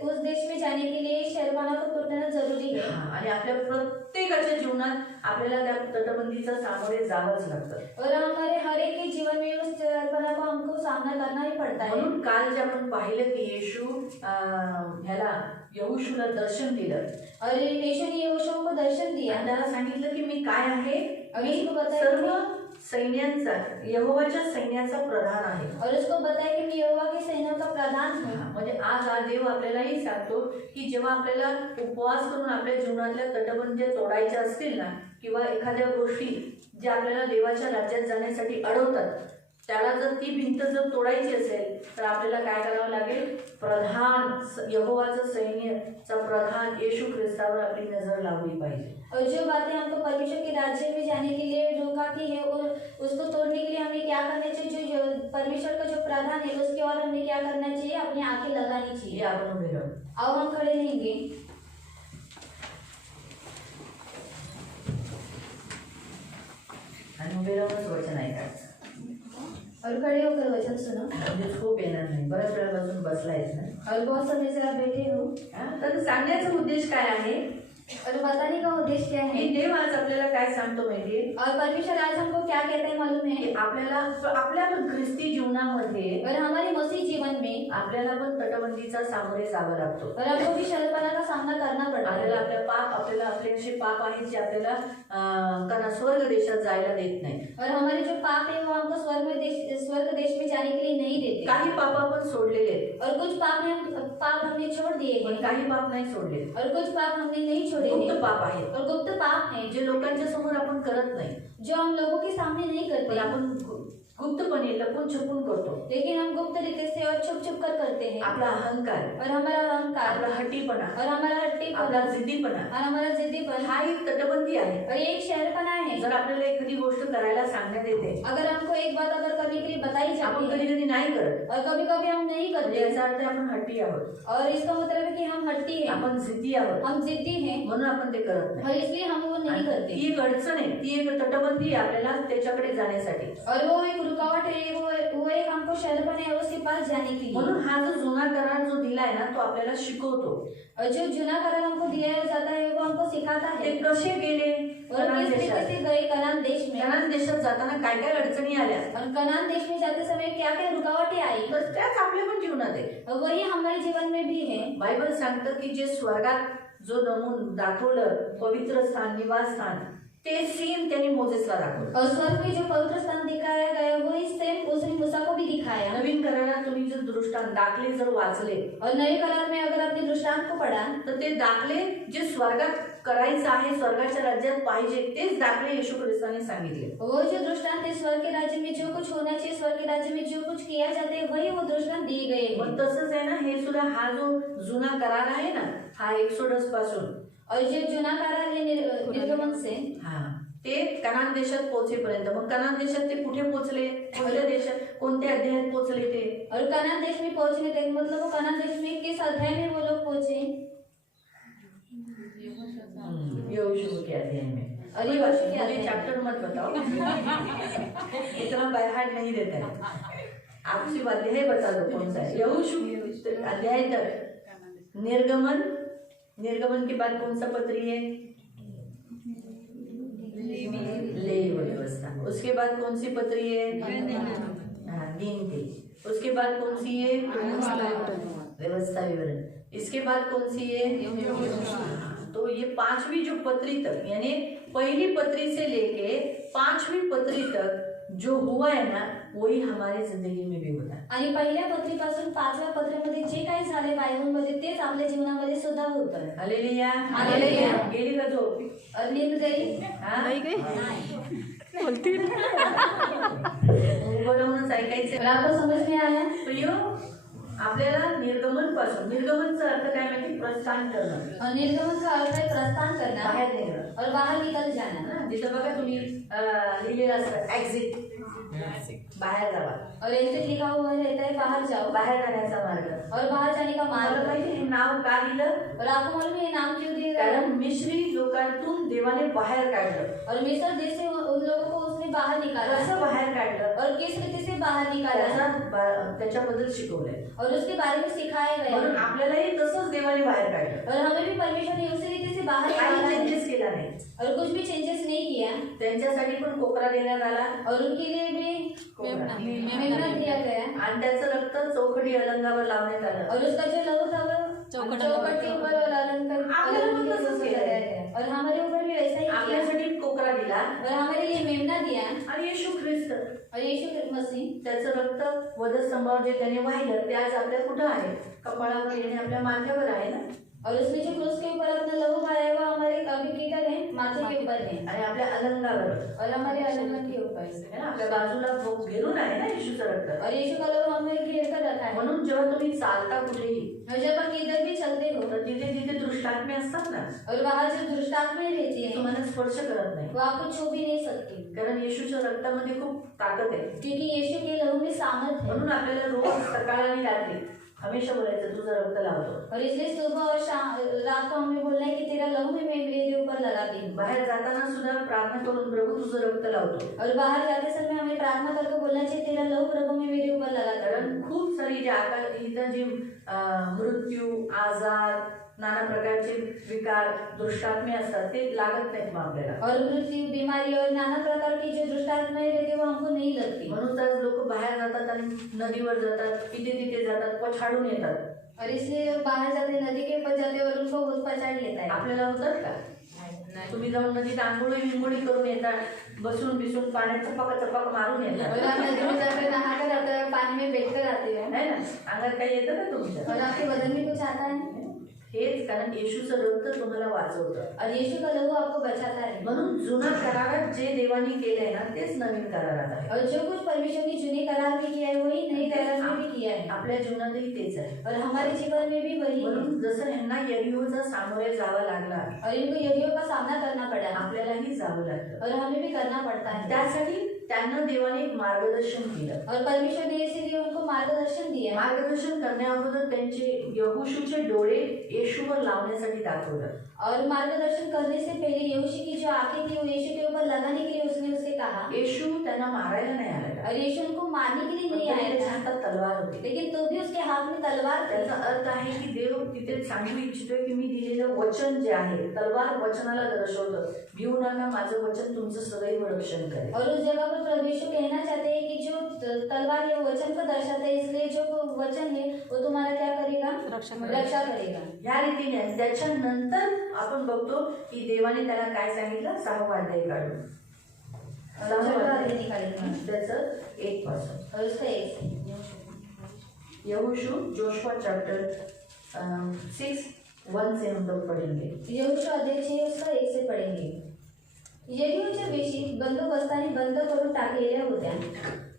उस देश में जाने के लिए शहरपना को तोड़ना जरूरी है। आणि आपल्या प्रत्येकाच्या जीवनात आपल्याला त्या तटबंदीचा सामोरे जावंच लागतं। और हमारे हर एक के जीवन में उस शहरपना को हमको सामना करना ही पड़ता है। म्हणून काल जे आपण पाहिलं की येशू ह्याला यहोशूला दर्शन दिलं, और यीशु ने यहोशू को दर्शन दिया, त्याला सांगितलं की मी काय आहे, और उसको बताया सर्व सैन्यांचा, यहोवाच्या सैन्याचा प्रधान आहे। और उसको बताया कि मैं यहोवा के सैन्यों का प्रधान हूँ। म्हणजे आज हा देव आपल्यालाही सांगतो की जेव्हा आपल्याला उपवास करून आपल्या जीवनातल्या तटबंदी तोडायच्या असतील ना, किंवा एखाद्या गोष्टी ज्या आपल्याला देवाच्या राज्यात जाण्यासाठी अडवतात, त्याला जर ती भिंत जर तोडायची असेल तर आपल्याला काय करावं लागेल? प्रधान यहोवाचं सैन्याचा प्रधान येशू ख्रिस्तावर आपली नजर लावली पाहिजे। और जो बातें हमको परमेश्वर के राज्य में जाने के लिए रोकाती है और उसको तोड़ने के लिए हमें क्या करना चाहिए? जो परमेश्वर का जो प्रधान है उसके और हमें क्या करना चाहिए? अपनी आंखें लगानी चाहिए। आपण उभे राहू। आओ हम खड़े रहेंगे आणि उभे राहूनच वचन ऐकायचं, और खड़े होकर वचन सुनो। म्हणजे झोप येणार नाही। बऱ्याच वेळापासून बसलायच ना, और बहुत समय से आप बैठे हो। तर सांगण्याचा उद्देश काय आहे और बताने का उद्देश्य क्या है? हे देव आज आपल्याला काय सांगतो माहितीये और परमेश्वर आज हमको क्या कहता है मालूम की है? आपल्याला आपल्या ख्रिस्ती जीवनामध्ये और हमारे मसीह जीवन में आपल्याला पण तटबंदीचा सामोरे जावं लागतो. और हमको भी शरपना का सामना करना पड़ता आपल्याला है। आपल्याला आपले असे पाप आहेत जे आपल्याला कारण स्वर्ग देशात जायला देत नाही. और हमारे जो पाप है वो हमको स्वर्ग देश में जाने के लिए नहीं देते। काही पाप आपण सोडलेले आहेत, और कुछ पाप हमने छोड़ दिए पण हैं काही पाप नाही सोडले. और कुछ पाप हमने नहीं छोड़े गुप्त हैं। पाप आहेत और गुप्त पाप हैं जे लोकांच्या समोर आपण करत नाही, जो हम लोगों के सामने नहीं पण करते, आपण गुप्तपणे लपून छपून करतो. लेकिन हम गुप्त रीति से और छुप छुप कर करते हैं। आपला अहंकार, और हमारा अहंकार आपला हट्टीपणा, और हमारा हट्टीपन आपला जिद्दीपणा और हमारा जिद्दीपन हा एक तटबंदी आहे. और ये एक शहरपना है। जर आपल्याला एखादी गोष्ट करायला सांगण्यात येते, अगर हमको एक बात अगर करने के लिए बताई आपण जाती कधी है कधी नाही करत, और कभी कभी हम नहीं म्हणजे करते, याचा अर्थ आपण हट्टी आहोत, और इसका मतलब है कि हम हट्टी हैं, आपण जिद्दी आहोत, हम जिद्दी हैं म्हणून आपण ते करत नाही. और इसलिए हम वो नहीं करते। ती एक अडचण आहे, ती एक तटबंदी आहे आपल्याला त्याच्याकडे जाण्यासाठी. और वो एक रुकावट है, वो एक हमको शहरपन है उसके पास जाने के लिए। म्हणून हा जो जुना करार जो दिलाय ना तो आपल्याला शिकवतो. और जो जुना करार हमको दिया जाता है वो हमको सिखाता ते है। कसे गेले और कनान किस देशात. रीति से गए कनान देश में, कनान देशात जाताना काय काय अडचणी आल्या, और कनान देश में जाते समय क्या क्या रुकावटें आई, तर त्याच आपल्या पण जीवनात आहे. और वही हमारे जीवन में भी है। बायबल सांगतं की जे स्वर्गात जो नमून दाखवलं पवित्र स्थान निवास स्थान ते सीन त्यांनी मोजेसला दाखवलं. और स्वर्ग में जो पवित्र स्थान दिखाया गया वही सेम उसने मूसा को भी दिखाया। नवीन करारात तुम्ही जर दृष्टांत दाखले जर वाचले और नए करार में अगर आपने दृष्टांत को पढ़ा तर ते दाखले जे स्वर्गात करायचं आहे स्वर्गाच्या राज्यात पाहिजे तेच दाखले येशू ख्रिस्ताने सांगितले. वो जो दृष्टांत है स्वर्ग के राज्य में जो कुछ होना चाहिए, स्वर्ग के राज्य में जो कुछ किया जाता है वही वो दृष्टांत दिए गए हैं। पण तसंच आहे ना, हे सुद्धा हा जो जुना करार आहे ना हा एक्सोडस पासून और जो जुना करार है निर्गमन से, हा ते कनान देशात पोहोचेपर्यंत. मग कनान देशात ते कुठे पोहोचले, पहिल्या देशात कोणत्या अध्यायात पोहोचले ते, और कनान देश में पहुंचने तक मतलब वो कनान देश में किस अध्याय में वो लोग पहुंचे? यहोशू के अध्याय में. और ये वर्ष के मुझे अध्याय चैप्टर मत बताओ इतना बाय हार्ट नहीं देता है. आप सिर्फ अध्याय बता दो कौन सा है. यहोशू अध्याय तक निर्गमन के बाद कौन सा पत्री है? लेवी व्यवस्था. उसके बाद कौन सी पत्री है? गिनती. उसके बाद कौन सी है? व्यवस्था विवरण. इसके बाद कौन सी है? तो ये पांचवी जो पत्री तक यानी पहली पत्री से लेके पांचवी पत्री तक जो हुआ है ना वही हमारी जिंदगी में भी होता है. आणि पहिल्या पत्रीपासून पाचव्या पत्रीमध्ये जे काही झाले बायबलमध्ये तेच आपल्या जीवनामध्ये सुद्धा होतं. हालेलुया. हालेलुया. गेली का झोप? और नींद गई? नाही गई बोलती उभं राहूनच ऐकायचं. और आपको समझ में आया? प्रियो आपल्याला निर्गमन पासून निर्गमनचा अर्थ काय माहिती? प्रस्थान करणं. और निर्गमन का अर्थ है प्रस्थान करना बाहेर निघणं. और बाहर निकल जाना। जिथं बघा तुम्ही लिहिलेलं असतं एक्झिट, बाहेर जावा. और एग्जिट लिखा हुआ रहता है बाहर जाओ, बाहेर जाण्याचा मार्ग. और बाहर जाने का मला मार्ग। माहिती हे नाव का दिलं? और आपको मालूम है ये नाम क्यों दिया गया? कारण मिश्री लोकांतून देवाने बाहेर काढलं. और मिस्र देश से उन लोगों को उसने बाहर निकाला। कसं बाहेर काढलं और किस रीति से बाहर निकाला त्याच्याबद्दल शिकवलंय. और उसके बारे में सिखाया गया। म्हणून आपल्यालाही तसंच देवाने बाहेर काढलं. और हमें भी परमेश्वर ने उसी रीति से बाहर काही निकाला है। चेंजेस केला नाही. और कुछ भी चेंजेस नहीं किया। त्यांच्यासाठी पण कोकरा देण्यात आला और उनके लिए भी मेमना दिया गया। आणि त्याचं रक्त चौकटी अलंगावर लावण्यात आलं. और उसका जो लहू था वो चौकट के ऊपर और आपल्याला पण तसंच केलं. लगाया गया। और हमारे ऊपर भी वैसा ही किया। आपल्यासाठी कोकरा दिला और हमारे लिए मेमना दिया। आणि येशू ख्रिस्त और यीशु मसीह त्याचं रक्त वधस्तंभावर जे त्याने वाहिलं ते आज आपल्या कुठं आहे? कपाळावर येणे आपल्या माथ्यावर आहे ना. और उसने जो क्रूस के ऊपर अपना लहू बहाया वो हमारे अभी किधर है? माथे के ऊपर है आणि आपल्या अलंगावर और हमारे अलंगन के ऊपर है ना. आपल्या बाजूला घेरून आहे ना येशूचं रक्त. और यीशु का लहू हमें घेर कर रखा है। म्हणून जेव्हा तुम्ही चालता कुठेही और जब आप किधर भी चलते हो तर तिथे तिथे दृष्टात्मे असतात ना और वहाँ जो दृष्टात्में रहती ते है तुम्हाला स्पर्श करत नाही. वो आपको छू भी नहीं सकती, कारण येशूच्या रक्तामध्ये खूप ताकद आहे. क्योंकि यीशु के लहू में सामर्थ है। म्हणून आपल्याला रोज सकाळ आणि रात्री हमेशा बोलायचं तुझं रक्त लावतो. और इसलिए सुबह और शाम रात को हमें बोलना है कि तेरा लहू में मैं मेरे ऊपर लगाती हूँ। बाहेर जाताना सुद्धा प्रार्थना करून प्रभू तुझं रक्त लावतो. और बाहर जाते समय हमें प्रार्थना करके बोलना चाहिए तेरा लहू प्रभु में मेरे ऊपर लगा। कारण खूप सारी जे इथं जी मृत्यू आजार नाना प्रकारचे विकार दुष्टात्मे असतात ते लागत नाहीत मग आपल्याला. और मृत्यु, बीमारी और नाना प्रकार की जो दुष्टात्माएं रहती है वो हमको नहीं लगती. म्हणून तर लोक बाहेर जातात आणि नदीवर जातात, इथे तिथे जातात, पछाडून येतात. और इसलिए बाहर जाते, नदी के ऊपर जाते और उनको बहुत पछाड़ लेता है. आपल्याला होतात का? तुम्ही जाऊन नदीत आंघोळी विंगोळी करून येतात, बसून बिसून पाण्यात चपाक चपाक मारून येतात. और आप नदी में जाकर नहा कर आते हैं, पानी में बैठ कर आते हैं, है ना? अंगात काही येतं का तुमच्या? और आपके बदन में कुछ आता है. हेच कारण येशूचं रक्त तुम्हाला वाचवतं. और यीशु का लहू आपको बचाता है. म्हणून जुना करारात जे देवानी केलंय ना तेच नवीन करारात आहे. और जो कुछ परमेश्वर ने जुने करार में किया है वही नए करार में भी किया है. आपल्या जीवनातही तेच आहे. और हमारे जीवन में भी वही है. म्हणून जसं ह्यांना यरीहोचा सामोरे जावं लागला, और इनको यरीहो का सामना करना पड़ा, आपल्यालाही जावं लागतं. और हमें भी करना पड़ता है. त्यासाठी त्यांना देवाने एक मार्गदर्शन केलं. और परमेश्वर ने इसीलिए उनको मार्गदर्शन दिया. मार्गदर्शन करण्याअगोदर त्यांचे यहोशूचे डोळे येशूवर लावण्यासाठी दाखवलं. और मार्गदर्शन करने से पहले यहोशू की जो आंखें थी वो यीशु के ऊपर लगाने के लिए उसने उससे कहा. येशू त्यांना मारायला नाही आलेला, और यीशु उनको मारने के लिए नहीं आया त्याच्या था, हातात तलवार होती. लेकिन तो भी उसके हाथ में तलवार थी. त्याचा अर्थ आहे की देव तिथे सांगू इच्छितोय की मी दिलेलं वचन जे आहे, तलवार वचनाला दर्शवतं. भिऊ नका, माझं वचन तुमचं सदैव रक्षण करेल. और उस जगह पर प्रभु यीशु कहना चाहते हैं कि जो तलवार है वो वचन को दर्शाता है, इसलिए जो वचन है वो तुम्हारा क्या करेगा, रक्षा करेगा. या रीतीने त्याच्यानंतर आपण बघतो की देवाने त्याला काय सांगितलं, 6वा अध्याय काढून. 6वा अध्याय निकालेगा त्याचं 1 पासून. और उसका एक यहोशू जोशुआ चैप्टर 6:1 से हम लोग पढ़ेंगे. यहोशू अध्याय 6 उसका 1 से पढ़ेंगे. यरीहोच्या वेशी बंदोबस्ताने बंद करून टाकलेल्या होत्या,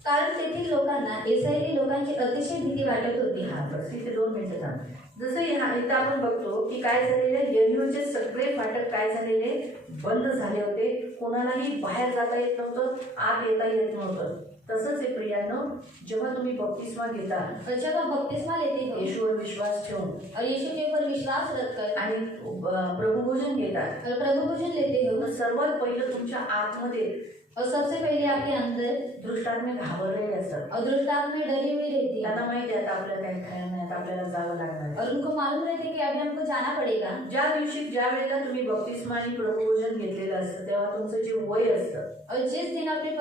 कारण तेथील लोकांना इस्रायली लोकांची अतिशय भीती वाटत होती. हा बस इथे 2 मिनिटं थांब. जसं इथं आपण बघतो की काय झालेलं, यरीहोचे सगळे फाटक काय झालेले, बंद झाले होते. कोणालाही बाहेर जाता येत नव्हतं, आत येता येत नव्हतं. तसंच हे प्रियांनो, जेव्हा तुम्ही बपतिस्मा घेता, जब आप बपतिस्मा लेते हो, येशूवर विश्वास ठेवून और यीशु के ऊपर विश्वास रखकर आणि प्रभुभोजन घेतात, और प्रभु भोजन लेते हो, तर सर्वात पहिलं तुमच्या आतमध्ये और सबसे पहले आपके अंदर दृष्टात्मे घाबरलेले असतात. और दुष्टात्मा डरी हुई रहती है. त्यांना माहिती आहे आता आपल्याला काही खायला नाही, आता आपल्याला जावं लागणार आहे. और उनको मालूम रहती है कि अभी हमको जाना पड़ेगा. ज्या दिवशी ज्या वेळेला तुम्ही बपतिस्मा आणि प्रभुभोजन घेतलेलं असतं तेव्हा तुमचं जे वय असतं, और जिस दिन आपने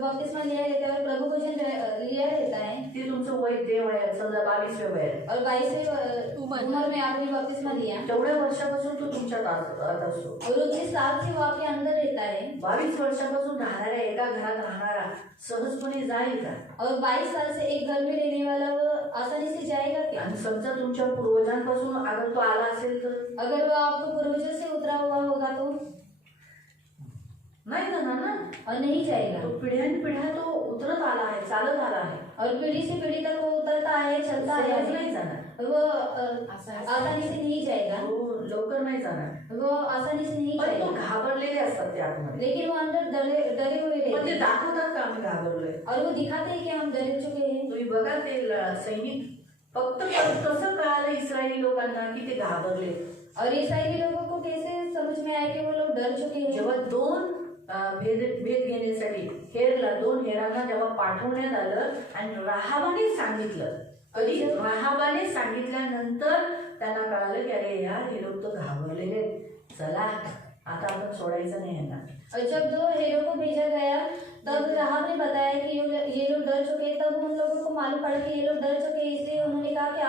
बपतिस्मा लिया रहता है और प्रभु भोजन लिया रहता है, ते तुमचं वय ते वय समजा 22व्या वयात, और 22वें उम्र में आपने बपतिस्मा लिया, तेवढ्या वर्षापासून तो तुमच्यात आत असतो. और उस साल से वो आपके अंदर रहता है. 22 वर्षापासून राहणाऱ्या एका घरात राहणारा सहजपणे जाईल का? और 22 साल से एक घर में रहने वाला वो आसानी से जाएगा क्या? आणि समजा तुमच्या पूर्वजांपासून अगर तो आला असेल तर अगर वो आपको पूर्वजों से उतरा हुआ होगा तो नाही जाणार ना. और नहीं जाएगा. तो पिढ्यानपिढ्या तो उतरत आला आहे, चालत आला आहे, और पीढ़ी से पीढ़ी तक वो उतरता है, चलता सहज है. नाही जाणार, वो आसानी से नहीं जाएगा. तो लवकर नाही जाणार. वो आसानी से नहीं पण तो जाएगा. घाबरलेले असतात ते आतमध्ये. लेकिन वो अंदर डरे हुए पण रहते ते हैं. दाखवतात का आम्ही घाबरलोय. और वो दिखाते हैं कि हम डर चुके हैं. तुम्ही बघा ते सैनिक फक्त कसं कळालं इस्रायली लोकांना की ते घाबरले. और इस्राएली लोगों को कैसे समझ में आया कि वो लोग डर चुके हैं. जेव्हा 2 भेद घेण्यासाठी हेरला 2 हेरांना जेव्हा पाठवण्यात आलं आणि राहाबाने सांगितलं, कधी राहाबाने सांगितल्यानंतर त्यांना कळालं की अरे यार हे लोक तर घाबरलेले, चला आता आपण सोडायचं नाही यांना. और जब 2 हेरों को भेजा गया तब राहब ने बताया कि ये लोग डर चुके हैं. तब उन लोगों को मालूम पड़ा कि ये लोग डर चुके हैं, इसलिए उन्होंने कहा कि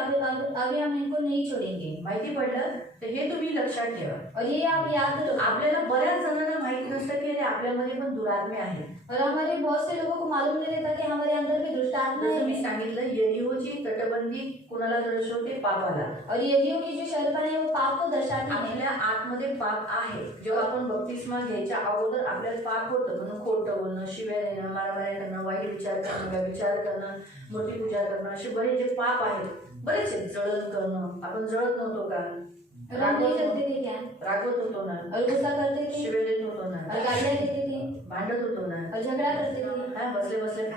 अभी हम इनको नहीं छोड़ेंगे. माहिती पडलं तर हे तुम्ही लक्षात ठेवा. और ये आप याद रखो. आपल्याला बऱ्याच जणांना माहिती नसतं की अरे आपल्यामध्ये पण दुरात्मे आहे. और हमारे बहुत से लोगों को मालूम नहीं रहता कि हमारे अंदर भी दुष्ट आत्मा जसं मी है. सांगितलं, यरीहोची तटबंदी कुणाला दर्शवते, पापाला. और यरीहो की जो शर्फा है वो पाप को दर्शाती है. आपल्या आतमध्ये पाप आहे. जेव्हा आपण बपतिस्मा घ्यायच्या अगोदर आपल्याला पाप होतं, म्हणून खोटं बोलणं, शिव्या देणं, मारामाऱ्या करणं, वाईट विचार करणं, व्यभिचार करणं, मूर्तीपूजा करणं, असे बरेच जे पाप आहेत, बरेच आहेत. जळण करणं, आपण जळत नव्हतो का? नहीं करते थे क्या? रागवत होतो ना, और गुस्सा करते थे, शिव्या देत होतो ना, और गालियाँ देते थे, भांडत होतो ना, और झगड़ा करते थे, हा बसले बसले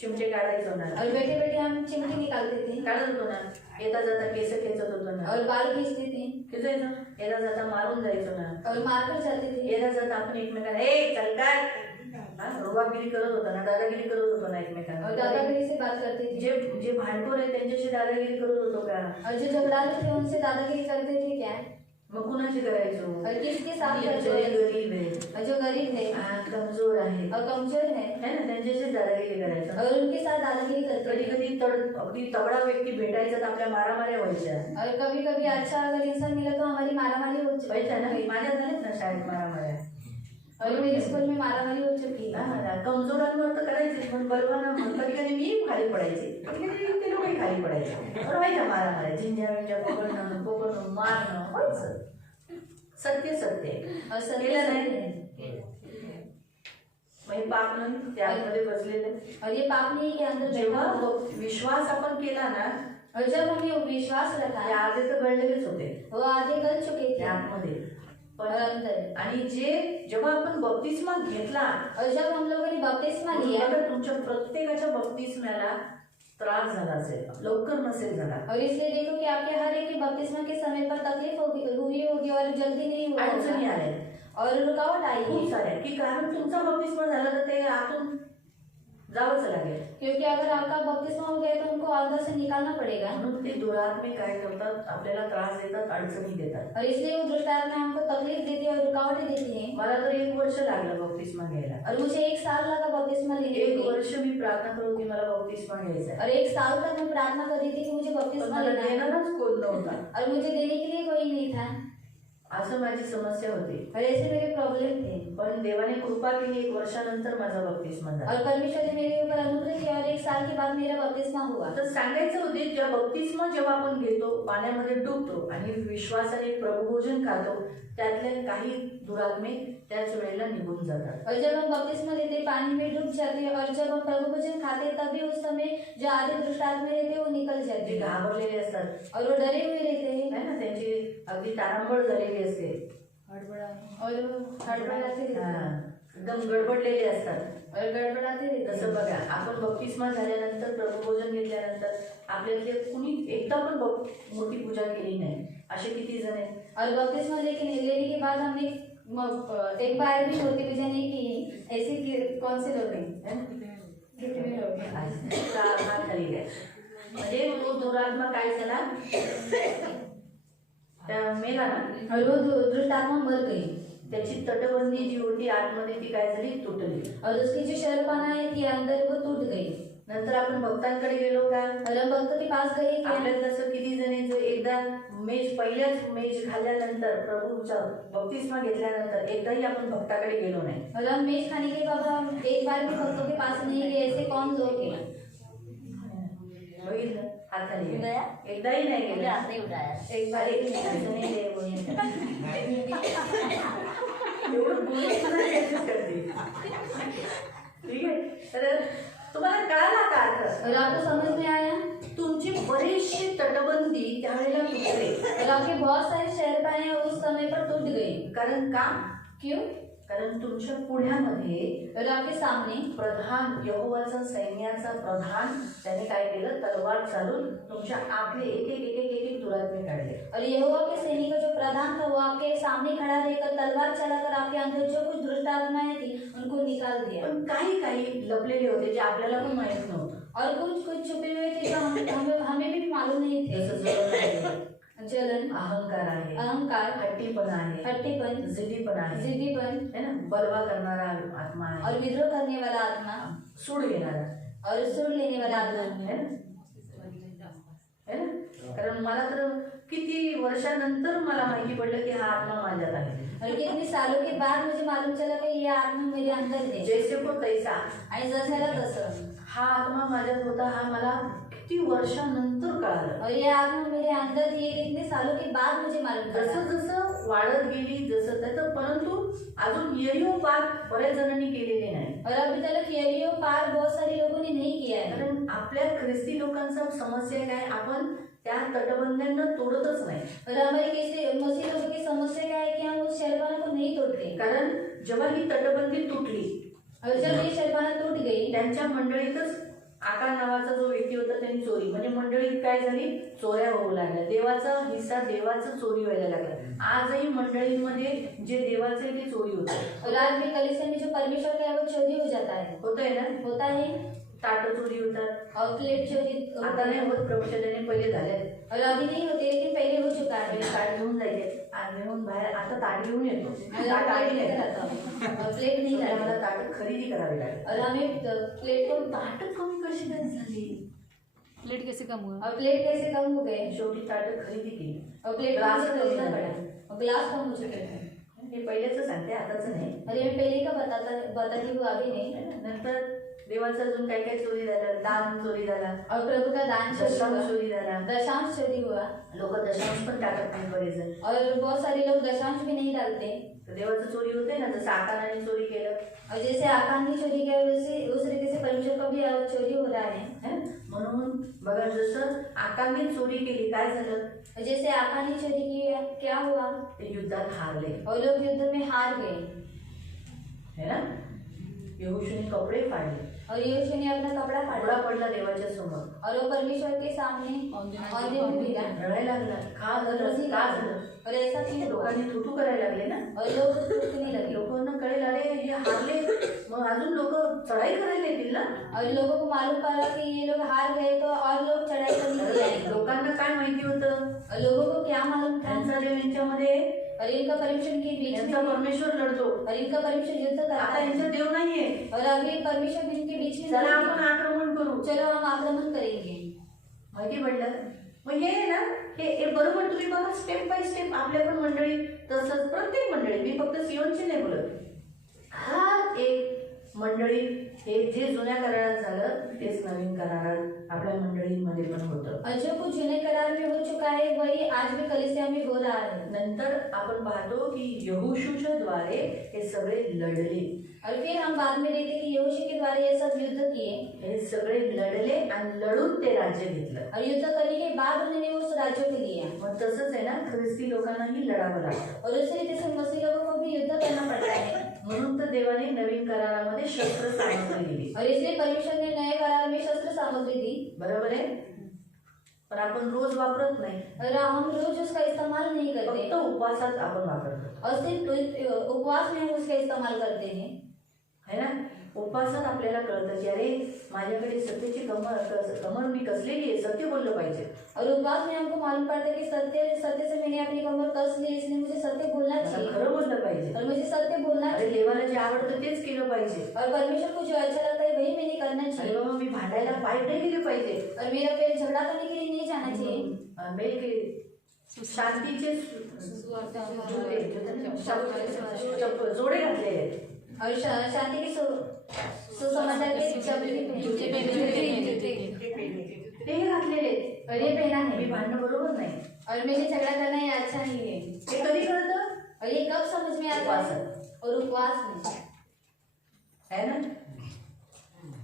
चिमटे काढायचो ना, और बैठे बैठे हम चिमटी निकालते थे, काढत होतो ना, येता जाता केस खेचत होतो ना, और बाल खींचते थे, खिचायचो, येता जाता मारून जायचो ना, और मारकर जाते थे. येता जाता आपण एकमेकांना ए चल काय रुबाबगिरी करत होता ना, दादागिरी करत होता ना और एकमेकांना. दादागिरी से बात करते थे. जे जे भांडखोर आहेत त्यांच्याशी दादागिरी करत होतो का? और जो झगड़ालू थे उनसे दादागिरी करते थे क्या? मग कुणाची करायचो? और किसके साथ जो करते थे? गरीब आहे, और जो गरीब है कमजोर आहे, और कमजोर है है ना, त्यांच्याशी दादागिरी करायचो. और उनके साथ दादागिरी करते कधी थे. कधी अगदी तगडा व्यक्ती भेटायचा तर आपल्या मारामाऱ्या व्हायच्या. और कभी कभी अच्छा अगर इंसान मिला तो हमारी मारामारी हो चुकी व्हायच्या ना, माझ्या झाल्यात ना शाळेत मारामाऱ्या. और मेरे स्कूल में मारामारी हो चुकी है. कमजोरांवर तर करायचे, पण बलवाना कधी कधी मी खाली पडायचे, कधी कधी ते लोकही खाली पडायचे. पण व्हायच्या मारामाऱ्या, झिंज्या विंज्या पकडणं मारणं व्हायचं. सत्य सत्य और सत्य केलं नाही. सत्य है. म्हणजे पाप नाही ते आतमध्ये बसलेलं. और ये पाप नहीं के अंदर जेव्हा बैठा हुआ. विश्वास आपण केला ना, और जब हमने विश्वास ते रखा आधे तर गळलेलेच होते वो आधे गल चुके थे त्या आतमध्ये. और अंदर. आणि जेव्हा आपण बप्तिस्मा घेतला, और जब हम लोगों ने बपतिस्मा लिया बघा तुमच्या प्रत्येकाच्या बप्तिस्म्याला त्रास झाला असेल, लवकर नसेल झाला, और इसलिए देखो कि आपके हर एक की बपतिस्मा के समय पर तकलीफ हुई होगी और जल्दी नहीं हुआ अडचणी होगा. आल्या और रुकावट आई खूप है. साऱ्या, की कारण तुमचा बप्तिस्मा झाला तर ते आतून जावंच लागेल. क्योंकि अगर आपका बपतिस्मा हो गया तो उनको अंदर से निकालना पड़ेगा. म्हणून ते दुरात्मे काय करतात, आपल्याला त्रास देतात, अडचणी देतात. और इसलिए वो दुष्ट आत्मा हमको तकलीफ देती है और रुकावटें देती हैं. मला तर 1 वर्ष लागलं बप्तिस्मा घ्यायला. और मुझे 1 साल लगा बपतिस्मा लेने 1 के लिए. वर्ष मी प्रार्थना करत होती मला बप्तिस्मा घ्यायचा आहे. और 1 साल तक मैं प्रार्थना कर रही थी कि मुझे पण बपतिस्मा मला लेना है देणारच कोण नव्हता, और मुझे देने के लिए कोई नहीं था. असं माझी समस्या होती. और ऐसे मेरे प्रॉब्लम थे. पण देवाने कृपा केली, 1 वर्षानंतर माझा बप्तिस्मा झाला. और परमेश्वर ने मेरे ऊपर अनुग्रह किया और 1 साल के बाद मेरा बपतिस्मा हुआ. तर सांगायचं होते, ज्या बप्तिस्मा जेव्हा आपण घेतो, पाण्यामध्ये डुबतो आणि विश्वासाने प्रभुभोजन खातो, त्यातल्या काही दुरात्मे त्याच वेळेला निघून जातात. और जब हम बपतिस्मा लेते पानी में डूब जाते हैं और जब हम प्रभु भोजन खाते तभी उस समय जो आधे दुष्ट आत्मा रहते हैं वो निकल जाते ते हैं घाबरलेले असतात, और वो डरे हुए रहते हैं है ना, त्यांची अगदी तारांबळ झालेली असते, और वो हड़बड़ाते रहते हा, हैं एकदम गडबडलेले असतात. और गड़बड़ाते रहते तसं हैं. बघा, आपण बप्तिस्मा झाल्यानंतर, प्रभुभोजन घेतल्यानंतर आपल्यातले कुणी एकदा पण मूर्ती पूजा केली नाही, असे किती जण आहेत. और बपतिस्मा लेने के बाद हमने एक बार भी मूर्ति पूजा नहीं की. ऐसे कौन से लोग हैं? है ना? कितने लोग हैं? हात खाली घ्या. म्हणजे तो दुरात्मा काय झाला, मेला ना, और वो दुष्ट आत्मा मर गई त्याची तटबंदी जी होती आतमध्ये ती काय झाली, तुटली. और उसकी जो शर्पाना है थी अंदर वो टूट गई. नंतर आपण भक्तांकडे गेलो का, और हम भक्तों के पास गए क्या? आपल्यात जसं किती जण एकदा पहिल्याच मेज खाल्ल्यानंतर, प्रभूचा बप्तिस्मा घेतल्यानंतर एकदाही आपण भक्ताकडे गेलो नाही. और हम मेज खाने के बाद हम एक बार भी भक्तों के पास नहीं गए. ऐसे कौन लोग हैं? बघितलं, हात खाली घ्या. एकदाही नाही गेले. एक बार अरे, असं नाही रे, बोल. एवढं बोलून नाही adjust करते. ठीक आहे, तर तुम्हाला कळाला का अर्थ? और आपको समझ में आया? तुमची बरीचशी तटबंदी त्यावेळेला तुटते. और आपके बहुत सारे शहरपाने उस समय पर टूट गई. कारण का? क्यों? कारण तुमच्या पुढ्यामध्ये और आपके सामने प्रधान, यहोवाचा सैन्याचा प्रधान, त्याने काय केलं, तलवार चालून तुमच्या आतले एक दुरात्मे काढले. और यहोवा के सैनिक का जो प्रधान था वो आपके सामने खड़ा रहकर तलवार चलाकर आपके अंदर जो कुछ दुष्ट आत्माएं थी उनको निकाल दिया. पण काही लपलेले होते जे आपल्याला पण माहित नव्हतं. और कुछ छुपे हुए थे जो हमें भी मालूम नहीं थे. जसं जळण आहे, जलन, अहंकार आहे, अहंकार, हट्टीपणा आहे, हट्टीपन, जिद्दीपणा आहे, जिद्दीपन, है ना, बलवा करणारा आत्मा आहे, और विद्रोह करने वाला आत्मा, सूड घेणारा, और सूड लेने वाला आत्मा. है ना, है ना. कारण मला तर किती वर्षानंतर मला माहिती पडलं की हा आत्मा माझ्यात आहे. और कितने सालों के बाद मुझे मालूम चला कि ये आत्मा मेरे अंदर है. जैसे को तैसा, आणि जसाला तसं हा आत्मा माझ्यात होता, हा मला किती वर्षानंतर कळालं. और ये आत्मा मेरे अंदर थी कितने सालों के बाद मुझे मालूम जसं चला. जसं वाढत गेली, जसं तसं, परंतु अजून यरिहो पार बऱ्याच जणांनी केलेले नाही. और अभी तक यरिहो पार बहुत सारे लोगों ने नहीं किया है. कारण आपल्या ख्रिस्ती लोकांचा समस्या काय, आपण त्या तटबंद्यांना तोडतच नाही. और हमारी कैसे मसीह लोगों की समस्या क्या है कि हम उस शर्पाना को नहीं तोड़ते. कारण जेव्हा ही तटबंदी तुटली, और जब ये शर्पाना टूट गई त्यांच्या मंडळीतच आकान नावाचा जो व्यक्ती होता त्यांनी चोरी, म्हणजे मंडळीत काय झाली, चोऱ्या होऊ लागल्या, देवाचा हिस्सा देवाचं चोरी व्हायला लागला। आजही मंडळींमध्ये जे देवाचे ते चोरी होते। और आज भी कलीसिया में जो परमेश्वर का है वो चोरी हो जाता है, होत आहे ना, होता है। ताट चोरी होतात, और प्लेट चोरी आता नाही होत, प्रवचनाने पहिले झाले, और अभी नहीं होते लेकिन पहले हो चुका है। ताट घेऊन जायचे, आज घेऊन बाहेर, आता ताट घेऊन येतो, ताट प्लेट आलेले लेकर आहे। आता हूं, और प्लेट नहीं मला लाया, ताट खरेदी करावी लागेल। और हमें प्लेट को ताट कमी कशी काय झाली, प्लेट कैसे कम हुआ? और प्लेट कैसे कम हो गए, शेवटी ताट खरेदी केली, और प्लेट ग्लास कैसे खरीदना खरीदना पड़ा। पड़ा, और ग्लास कम हो चुके हैं। हे पहिलेच सांगते, आताच नाही। अरे मैं पहले का बताती हूँ, अभी नहीं। नंतर देवाचं अजून काय काय चोरी झालं, दान चोरी झाला, और प्रभु का दान चोरी दशांश हुआ, चोरी झाला, दशांश चोरी हुआ, लोक दशांश पण टाकत नाही बरेच जण। और बहुत सारे लोग दशांश भी नहीं डालते। तर देवाचं चोरी होते ना, जसं आकाराने चोरी केलं, और जैसे आकान ने चोरी किया वैसे उस रीति से परमेश्वर का भी चोरी हो रहा है। है? म्हणून बघा, जसं आकाराने चोरी केली काय झालं, और जैसे आकान ने चोरी की क्या हुआ, ते युद्धात हारले, और लोग युद्ध में हार गए, है ना। यहोशूने कपडे फाडले, और यहोशू ने अपना कपड़ा घोडा फाड़ा, पडला देवाच्या समोर, और वो परमेश्वर के सामने औंधे में गिरा, रडायला लागला, का झालं, का झालं, और ऐसा क्यों हुआ, लोकांनी थुतू करायला लागले ना, और लोग थूकने लगे, लोकांना कळेल अरे हे हारले, मग अजून लोक चढाई करायला येतील ना। और लोगों को मालूम पड़ा कि ये लोग हार गए तो और लोग चढ़ाई करने के लिए आएंगे। लोकांना काय माहिती होतं, और लोगों को क्या मालूम था, त्यांचा देव यांच्यामध्ये, और इनका परमेश्वर के बीच में, यांचा परमेश्वर लढतो, और इनका परमेश्वर युद्ध करता आता है, यांचा देव नाहीये, और अभी परमेश्वर इनके बीच में चला नहीं है। आपण आक्रमण करू, चलो हम आक्रमण करेंगे। माहिती पडलं। मग हे आहे ना, हे बरोबर तुम्ही बघा, स्टेप बाय स्टेप आपल्या पण मंडळी, तसंच प्रत्येक मंडळी, मी फक्त सियोनची नाही बोलत, हर एक मंडळी, हे जे जुन्या करारात झालं तेच नवीन करारात आपल्या मंडळींमध्ये पण होतं। और जो कुछ जुने करार में हो चुका है वही आज भी कलीसिया में हो रहा है। नंतर आपण पाहतो की यहोशूच्या द्वारे हे सगळे लढले, और फिर हम बाद में देखते हैं कि यहोशू के द्वारा ये सब युद्ध किए, हे सगळे लढले आणि लढून ते राज्य घेतलं। और युद्ध करने के बाद उन्होंने उस राज्यों को लिया। मग तसंच आहे ना, ख्रिस्ती लोकांनाही लढावं लागतं, और उसी रीति से मसीह लोगों को भी युद्ध करना पड़ता है। म्हणून तर देवाने नवीन करारामध्ये शस्त्र सामग्री दिली, और इसलिए परमेश्वर ने नए करार में शस्त्र सामग्री दी, बरोबर आहे, पण आपण रोज वापरत नाही, और हम रोज उसका इस्तेमाल नहीं करते, फक्त उपवासात आपण वापरतो, और सिर्फ उपवास में हम उसका इस्तेमाल करते हैं, है ना। उपवासात आपल्याला कळतं की अरे माझ्याकडे सत्याची कमर मी कसलेली आहे, सत्य बोललं पाहिजे। और उपवास में हमको मालूम पड़ता है कि सत्य से मैंने अपनी कमर कस ली, इसलिए मुझे सत्य बोलना मला चाहिए, खरं बोललं पाहिजे, और मुझे सत्य बोलना अरे चाहिए, देवाला जे आवडतं तेच केलं पाहिजे, और परमेश्वर को जो अच्छा लगता है वही मैंने करना अरे चाहिए, बाबा मी भांडायला पाय नाही गेले पाहिजे, और मेरा पेड़ झगड़ा करने के लिए नहीं जाना चाहिए, मेल के शांतीचे जोडे घातलेले आहेत, और शांति के सुसमाचार के जूते ते घातलेले आहेत, और ये पहना मी है, भांडणं बरोबर नाही, और मुझे झगड़ा करना ये अच्छा नहीं है, हे कधी कळतं, और ये कब समझ में आता है, और उपवास में, है ना।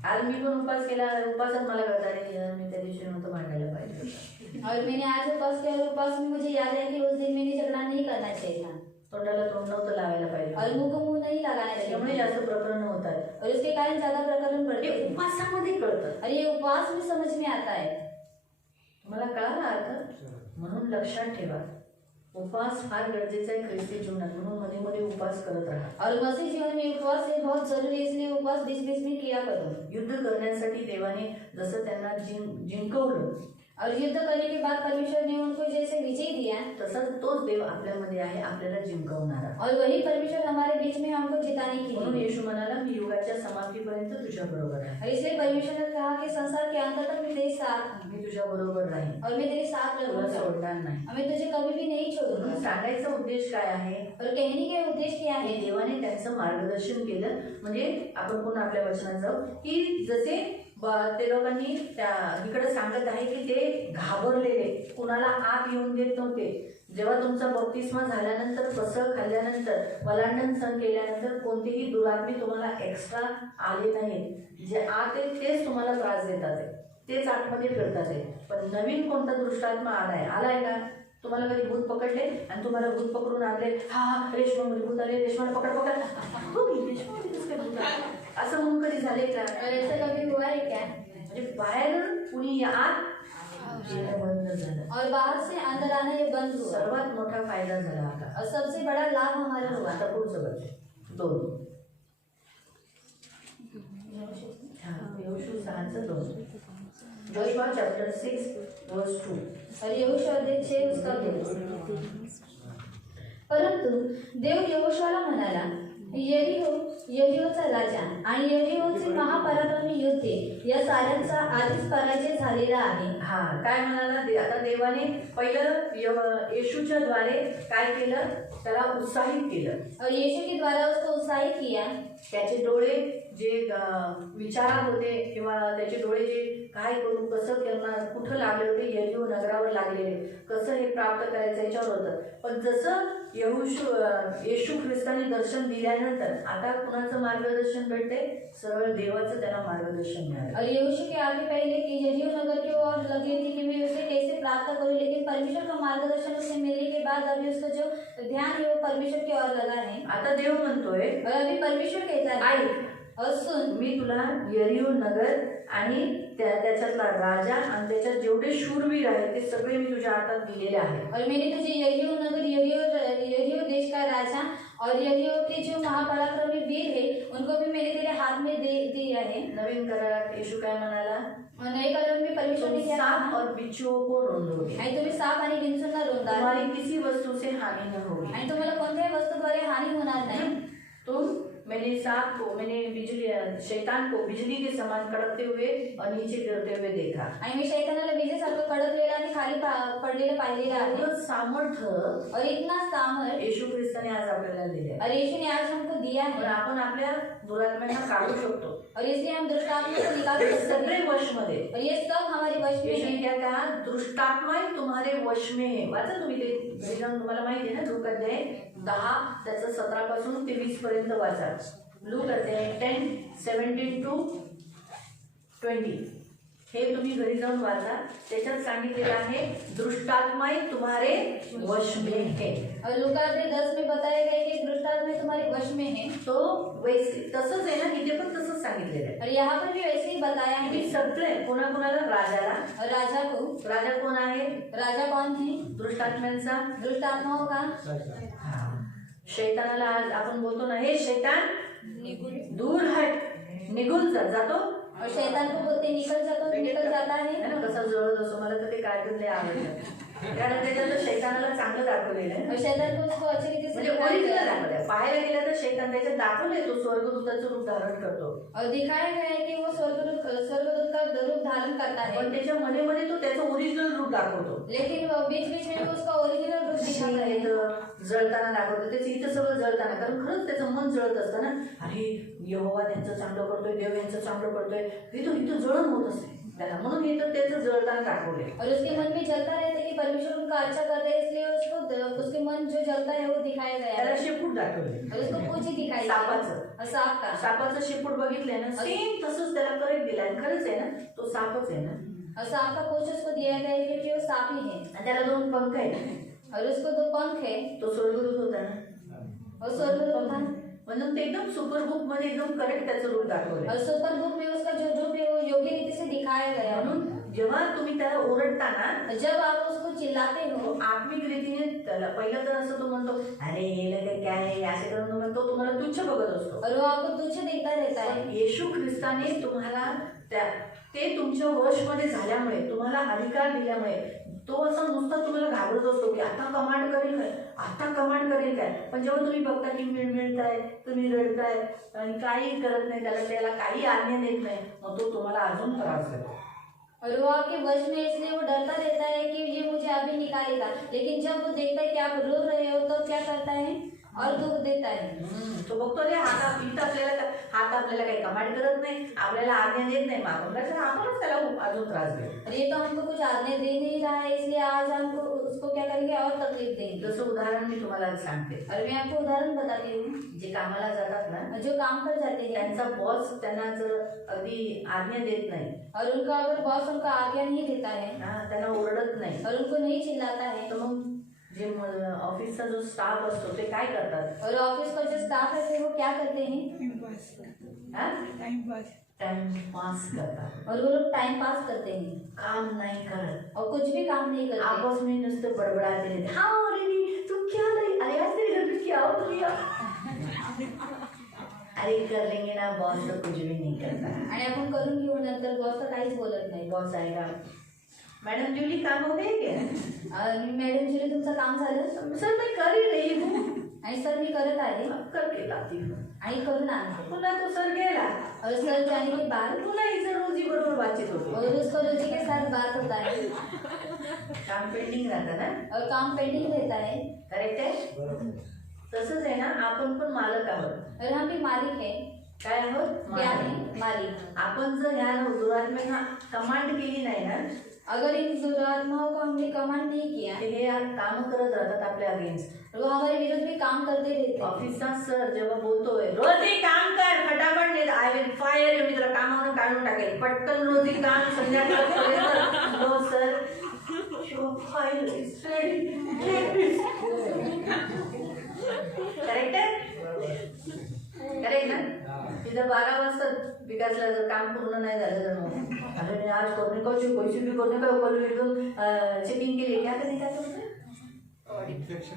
आज मी पण उपवास केला, उपवासात मला कळतं अरे यार मी त्या दिवशी नव्हतं भांडायला पाहिजे होतं। और मैंने आज उपवास किया, और उपवास में मुझे याद है कि उस दिन मैंने झगड़ा नहीं करना चाहिए था, तोंडाला तोंड नव्हतं लावायला पाहिजे, और मुंह को मुंह नहीं लगाना चाहिए, त्यामुळे जास्त प्रकरण होतात, और उसके कारण ज्यादा प्रकरण बढ़ते हे हैं, उपवासामध्ये कळतं। और ये उपवास में समझ में आता है। मला कळाला अर्थ, म्हणून लक्षात ठेवा, उपवास फार गरजेचा आहे ख्रिस्ती जीवनात, म्हणून मध्ये मध्ये उपवास करत राहा। और मसीह जीवन में उपवास ये बहुत जरूरी है, इसलिए उपवास बीच बीच में किया करो। युद्ध करण्यासाठी देवाने जसं त्यांना जिंकवलं, और युद्ध करने के बाद परमेश्वर ने उनको जैसे विजय दिया, तसंच तोच देव आपल्यामध्ये आहे, आपल्याला जिंकवणारा। और वही परमेश्वर हमारे बीच में हमको जिताने की म्हणून है। येशू म्हणाला मी युगाच्या समाप्तीपर्यंत तुझ्या बरोबर आहे, और इसलिए परमेश्वर ने कहा कि संसार के अंत तक मैं तेरे साथ हूँ, मी तुझ्या बरोबर राहीन, और मैं तेरे साथ तुला रहूंगा, सोडणार नाही। और मैं तुझे कभी भी नहीं म्हणून छोड़ूंगा। सांगायचा उद्देश काय आहे, और कहने के उद्देश्य क्या आणि है, देवाने त्यांचं मार्गदर्शन केलं, म्हणजे आपण पुन्हा आपल्या वचनात जाऊ की जसे ते लोकांनी त्या इकडे सांगत आहे की ते घाबरलेले, कुणाला आत येऊन देत नव्हते, जेव्हा तुमचा बप्तिस्मा झाल्यानंतर, फसळ खाल्ल्यानंतर, वलांडन सण केल्यानंतर कोणतेही दुरात्मे तुम्हाला एक्स्ट्रा आले नाहीत, जे आत आहेत तेच तुम्हाला त्रास देतात आहे, तेच आतमध्ये फिरतात आहे, पण नवीन कोणता दुष्टात्मा आलाय का? तुम्हाला कधी भूत पकडले आणि तुम्हाला भूत पकडून आणले, हा रेशमामध्ये भूत आले, रेशमाला पकड पकड, हो रेशमामध्ये कसं काय भूत आलं? असं म्हणून कधी झाले का? और ऐसा कभी हुआ है क्या? म्हणजे बाहेरून कुणी आत येणं बंद झालं. और बाहर से अंदर आना ये बंद हुआ। सर्वात मोठा फायदा झाला आता. और सबसे बड़ा लाभ हमारा हुआ। आता पुढचं बघ 2 यहोशू 6:2 जोशुआ चॅप्टर 6 वर्स 2 और यहोशू अध्याय 6 उसका 2। परंतु देव यहोशूला म्हणाला, यरीहोचा राजा आणि यरीहोचे महापराक्रमी योद्धे या साऱ्यांचा आधीच पराजय झालेला आहे। हा काय म्हणाला आता देवाने पहिलं येशूच्या द्वारे काय केलं, त्याला उत्साहित केलं। और यीशु के द्वारा उसको उत्साहित किया। त्याचे डोळे जे विचारात होते किंवा त्याचे डोळे जे काय करू कसं करणार कुठं लागले होते, यरीहो नगरावर लागलेले, कसं हे प्राप्त करायचं याच्यावर होतं। पण जसं येशू ख्रिस्ताने दर्शन दिल्यानंतर आता कुणाचं मार्गदर्शन भेटते, सरळ देवाचं त्यांना मार्गदर्शन मिळालं। और यहोशू के आगे पहले कि यरीहो नगर की ओर लगी थी कि मैं उसे कैसे प्राप्त करूं, लेकिन परमेश्वर का मार्गदर्शन उसे मिलने के बाद अभी उसका जो ध्यान है वो परमेश्वर की ओर लगा है। आता देव म्हणतोय, और अभी परमेश्वर कहता है, ऐक और सुन, मी तुला यरीहो नगर आणि त्याच्यातला राजा आणि त्याच्यात जेवढे शूरवीर आहेत ते सगळे मी तुझ्या हातात दिलेले आहे। और मैंने तुझे यरीहो नगर, यरीहो देश का राजा और यरीहो के जो महापराक्रमी वीर है उनको भी मैंने तेरे हाथ में दे दिया है। नवीन करारात येशू काय म्हणाला, और नए करार में परमेश्वर ने क्या सांप कहा, और बिच्छुओं को रोंदोगे, आणि तुम्ही साप आणि विंचूंना रोंदाल, तुम्हारी किसी वस्तु से हानि न होगी। आणि तुम्हाला कोणत्याही वस्तूद्वारे हानी होणार नाही। मैंने शैतान को बिजली के समान कड़कते हुए और नीचे गिरते हुए देखा। आणि मी शैतानाला विजेसारखं कडकलेलं आणि खाली पडलेलं पाहिलेलं आहे। एवढं सामर्थ्य और इतना सामर्थ येशू ख्रिस्ताने आज आपल्याला दिले आहे। और यीशु ने आज हमको दिया पण है, आपण आपल्या दुरात्म्यांना काढू शकतो। और इसलिए हम दुष्ट आत्मा को निकाल हे सकते सगळे हैं, वश मध्ये। और ये सब हमारे वश में येशूने है। क्या कहा, दुष्टात्मा तुम्हारे वश में है। वाचा तुम्ही ते घरी जाऊन, तुम्हाला माहिती आहे ना, लूक अध्याय 10 त्याचं 17 पासून ते 20 पर्यंत वाचा। लूक अध्याय 10:17-20 हे तुम्ही घरी जाऊन वाचा। त्याच्यात सांगितलेलं आहे दृष्टात्मा तुम्हारे वश में है। और लूका अध्याय 10 में बताया गया है कि दुष्ट आत्मा तुम्हारे वश में है। तो वैसे तसंच आहे ना, इथे पण तसंच सांगितलेलं आहे। और यहाँ पर भी वैसे ही बताया है की सगळे कोणाकोणाला, राजाला, और राजा को, राजा कोण आहे, राजा कौन है, दृष्टात्म्यांचा, दुष्ट आत्माओं का। शैतानाला आज आपण बोलतो ना, हे शैतान दूर हट, निघून जातो। और शैतान को बोलते निकल जाता है ना, कसा जळत असतो। मला तर ते कार्टून लय आवडतं, कारण त्याच्यात शैतानाला चांगलं दाखवलेलं आहे। और शैतान को उसको अच्छी रीति से म्हणजे ओरिजिनल दाखवलंय। पाहायला गेलं तर शैतान त्याच्यात दाखवलंय तो स्वर्गदूताचं रूप धारण करतो, और दिखाया गया है कि वो स्वर्गदूत का रूप धारण करता है, पण त्याच्या मध्ये तो त्याचं ओरिजिनल रूप दाखवतो। लेकिन बीच बीच में वो उसका ओरिजिनल रूप दिखाता है। जळताना दाखवतो, त्याचं इथं सगळं जळताना, कारण खरंच त्याचं मन जळत असतं ना, अरे यहोवा त्यांचं चांगलं करतोय, देव यांचं चांगलं करतोय, इथं जळण होत असते त्याला, म्हणून इथं त्याचं जळताना दाखवले। और उसके मन में जलता रहता है कि परमेश्वर उनका अच्छा करता है, इसलिए उसके मन जो जलता है वो दिखाया गया त्याला है। शेपूट दाखवले, और उसको पूंछ दिखाई सापाचं शेपूट बघितलंय ना, सेम तसंच त्याला करेक्ट दिलाय। खरंच आहे ना, तो सापच आहे ना। और सांप का पूंछ उसको दिया गया है क्योंकि वो सांप ही है, आणि त्याला 2 पंख आहेत, और उसको 2 पंख है। तो स्वर्गदूत होता ना, और स्वर्गदूत था, म्हणून ते एकदम सुपर बुक मध्ये एकदम करेक्ट त्याचं रूप दाखवलंय। और सुपर बुक में उसका जो रूप है वो योग्य रीति से दिखाया गया। म्हणून जेव्हा तुम्ही त्याला ओरडता ना, जब आप उसको चिल्लाते हो, आत्मिक रीतीने त्याला पहिलं तर असं तो म्हणतो, अरे हे लगे काय आहे, असे करून तो म्हणतो, तुम्हाला तुच्छ बघत असतो, और वो आपको तुच्छ देखता रहता है। येशू ख्रिस्ताने तुम्हाला ते तुमच्या वश मध्ये झाल्यामुळे, तुम्हाला अधिकार दिल्यामुळे, तो असं नुसता तुम्हाला घाबरत असतो की आता कमांड करेल काय, आता कमांड करेल काय। पण जेव्हा तुम्ही बघता की मिळताय, तुम्ही रडताय आणि काही करत नाही, त्याला काही आज्ञा देत नाही, मग तो तुम्हाला अजून त्रास देतो। और वो आपके वश में, इसलिए वो डरता रहता है कि ये मुझे अभी निकालेगा, लेकिन जब वो देखता है कि आप रो रहे हो तो क्या करता है, और दुख देता है। तो बघतो रे हात आपल्याला काही कमांड करत नाही, आपल्याला आज्ञा देत नाही, आपणच त्याला अजून त्रास देतो। ये तो हमको कुछ आज्ञा दे नहीं रहा है, इसलिए आज हमको उसको क्या करेंगे, और तकलीफ देंगे। जसं उदाहरण मी तुम्हाला सांगते, और मैं आपको उदाहरण बताती हूँ, जे कामाला जातात ना, जो काम कर जाते हैं, त्यांचा बॉस त्यांना जर अगदी आज्ञा देत नाही, और उनका अगर बॉस उनका आज्ञा नहीं देता है, त्यांना ओरडत नाही, और उनको नहीं चिल्लाता है, तर मग जे ऑफिसचा जो स्टाफ असतो ते काय करतात, और ऑफिस का जो स्टाफ है वो क्या करते हैं, टाइम पास करता, और वो लोग टाइम पास करते हैं काम नहीं करत, और कुछ भी काम नहीं करते। आपस में नुसतं बडबडाते रहते. हाँ अरे तू क्या नहीं, अरे आज तेरे घर में क्या हो गया? अरे कर लेंगे ना बॉस, तो कुछ भी नहीं करता. आणि आपण करून घेऊ नंतर बॉस तर काहीच बोलत नाही. बॉस आएगा, मैडम जूली काम हो गए क्या? मॅडम जुली तुमचं काम झालं? सर मैं कर ही रही हूँ. आणि सर मी करत आहे अब करके लाती हूँ. आणि करून आणते. पुन्हा तो सर गेला, और सर जाने के बाद पुन्हा हिचं रोजी बरोबर बातचीत होती. और उसको रोजी के साथ बात होता है काम पेंडिंग राहतं ना, और काम पेंडिंग रहता है. करेक्ट आहे. तसंच आहे ना, आपण पण मालक आहोत. और हम भी मालिक है. काय आहोत? क्या है? मालिक. आपण जर ह्या दुरात्म्यांना कमांड केली नाही ना, अगर इन दुरात्माओं को हमने कमांड नहीं किया ते हे काम करत राहतात आपल्या अगेन्स्ट. वो हमारे विरुद्ध भी काम करते रहते हैं. ऑफिसचा सर जेव्हा बोलतोय रोजी काम कर फटाफट, नाही आय विल फायर यू, मी तुला कामावरून काढून टाकेल, पटकन रोजी काम संध्याकाळपर्यंत. No sir, your file is ready. Correct आहे? करेक्ट ना? तिथं 12 वाजता विकासला जर काम पूर्ण नाही झालं तर मग अरे आज करणे कशी पैसे भी करणे का कल एकदम चेकिंग के लिए क्या करने का तुमसे इन्फेक्शन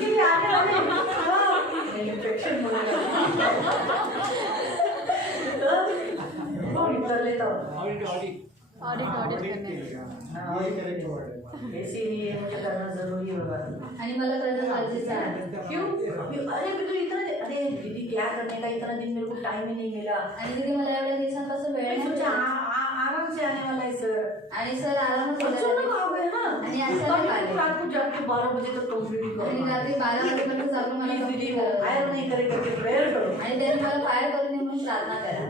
के लिए आने वाले इन्फेक्शन कर लेता हूँ. इसीलिए मुझे करना जरूरी होगा. आणि मला करणं गरजेचं आहे. क्यों? अरे मैं तो इतना, अरे दीदी क्या करने का, इतना दिन मेरे को टाइम ही नहीं मिला. आणि तिथे मला एवढ्या दिवसांपासून वेळ मैं नाही सोचा मिळाला. आराम से आने वाला है सर. आणि सर आरामच अचानक होता. आ गए ना, आणि अचानक आले. रात को जाके 12 बजे तक कंप्लीट आणि करो. रात्री 12 वाजेपर्यंत जाऊन मला प्लीज complete दीदी करावं. फायर नहीं करे करके प्रेयर करो. आणि त्यांनी मला फायर करून दे म्हणून प्रार्थना करा.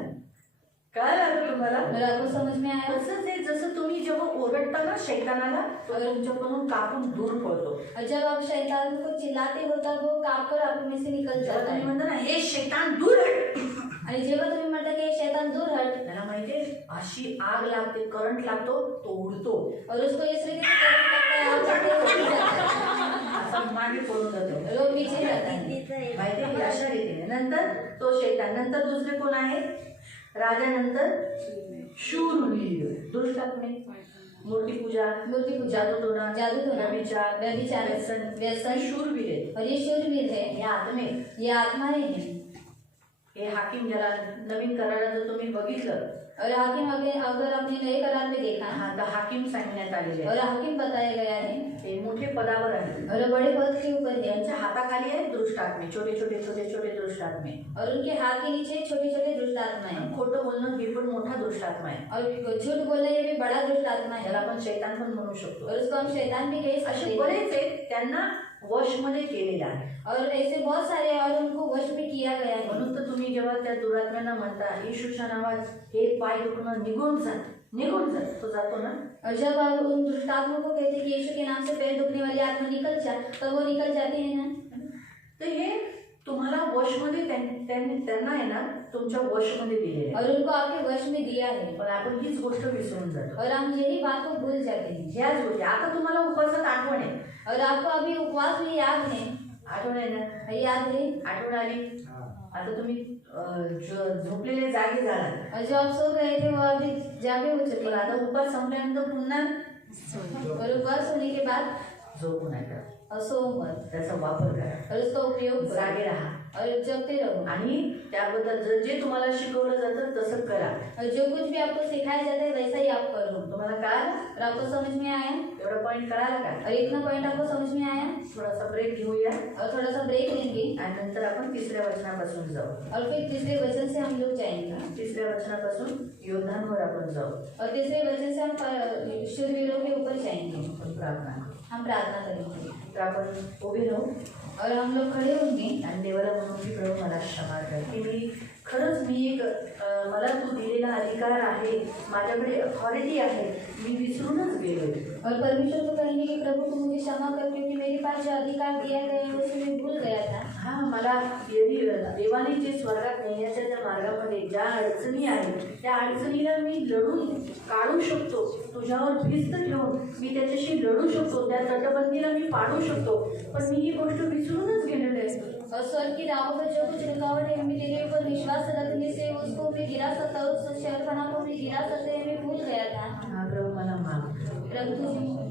काय लागलं तुम्हाला? मला आपको समझ में आया. तसंच आहे, जसं तुम्ही जेव्हा ओरडता ना शैतानाला, तो तुमच्याकडून कापून दूर पळतो. और जब आप शैतान को चिल्लाते हो तब वो काप कर आप में से निकल जेव्हा जाता तुम्ही है. म्हणता ना हे शैतान दूर हट, आणि जेव्हा तुम्ही म्हणता की शैतान दूर हट, त्याला माहितीये अशी आग लागते, करंट लागतो, तो उडतो. और उसको इस तरीके से करंट लगता है आप जाते हो उड़ जाता है. असं मागे पळून जातो. वो पीछे जाता है. माहिती अशा रीतीने. नंतर तो शैतान, नंतर दुसरे कोण आहे? राजानंतर शूरवीर, दुष्टात्मे, मूर्ती पूजा, जादूटोणा, व्यभिचार, व्यसन, शूरवीर आहे. और ये शूरवीर है. हे आत्मे, ये आत्माएं हैं. हे हाकीम, ज्याला नवीन करारात जर तुम्ही बघितलं, और हाकिम अगर अपने नए करार में देखा हा तर हाकीम सांगण्यात आलेले और आहे. हाकिम बताया गया है ते मोठे पदावर आहे. और बड़े पद के ऊपर है. यांच्या हाताखाली आहे दृष्टात्मे, छोटे छोटे छोटे छोटे दृष्टात्मे. और उनके हाथ के नीचे छोटे छोटे दुष्ट आत्मा है. खोटं बोलणं हे पण मोठा दृष्टात्मा आहे. और झूठ बोलना ये भी बड़ा दुष्ट आत्मा है. त्याला आपण शैतान पण म्हणू शकतो. और उसको हम शैतान भी कह सकते असे हैं. बरेच आहेत, त्यांना वशमध्ये केलेलं आहे. और ऐसे बहुत सारे और उनको वश में किया गया है. म्हणून तर तुम्ही जेव्हा त्या दुरात्म्यांना म्हणता येशूच्या नावात हे पाय दुखणं निघून जा, निघून जा, तो जातो ना. और जब आप उन दुष्ट आत्मा को कहते हैं कि यीशु के नाम से पैर दुखने वाली आत्मा निकल जा, तो वो निकल जाते हैं ना. तर हे तुम्हाला वशमध्ये त्यांना आहे ना तुमच्या वशमध्ये दिलेलं आहे. और उनको आपके वश में दिया है. पण आपण हीच गोष्ट विसरून जातो. और हम यही बात को भूल जाते हैं. ह्याच गोष्टी आता तुम्हाला उपवासात आठवण आहे. और आपको अभी उपवास में याद है. आठवण आहे ना? याद है. आठवण आली. आता तुम्ही झोपलेले जागे झाला. और जो आप सो गए थे वो अभी जागे हो चुके. पण आता उपवास संपल्यानंतर पुन्हा और उपवास होने के बाद झोपू नका. और सो मत. त्याचा वापर करा. और उसका उपयोग करो. जागे राहा. और जगते रहो. आणि त्याबद्दल जे तुम्हाला शिकवलं जातं तसं करा. और जो कुछ भी आपको सिखाया जाता है वैसा ही आप करो. तुम्हाला कळालं? और आपको समझ में आया. एवढा पॉइंट कळाला का? और इतना पॉइंट आपको समझ में आया. थोडासा ब्रेक घेऊया और थोड़ा सा ब्रेक लेंगे. आणि नंतर आपण तिसऱ्या वचनापासून जाऊ. और फिर तीसरे वचन से हम लोग जाएंगे. तिसऱ्या वचनापासून योद्धांवर आपण जाऊ. और तीसरे वचन से हम शूरवीरों के ऊपर जाएंगे. आपण प्रार्थना करू. हम प्रार्थना करेंगे. तर आपण उभे राहू और हम लोग खड़े होंगे. आणि देवाला म्हणून की प्रभू मला क्षमा कर की मी खरंच मी एक मला तू दिलेला अधिकार आहे, माझ्याकडे अथॉरिटी आहे, मी विसरूनच गेलो. और परमेश्वर को कहेंगे कि प्रभु तुम मुझे क्षमा कर, क्योंकि मेरे पास जो अधिकार दिया गया है उसे मैं भूल गया था. हा, मला यदि देवाने जे स्वर्गात नेण्याच्या ज्या मार्गामध्ये ज्या अडचणी आहेत त्या अडचणीला मी लढून काढू शकतो, तुझ्यावर भिस्त ठेवून मी त्याच्याशी लढू शकतो, त्या तटबंदीला मी पाडू शकतो, पण मी ही गोष्ट विसरूनच गेलेलो आहे. और स्वर्ग की राहों पर जो कुछ रुकावट है मैं तेरे ऊपर विश्वास रखने से उसको भी गिरा सकता हूँ, उस शहरपना को भी गिरा सकते हैं, मैं भूल गया था. हा प्रभू मला माफ कर. प्रभु तू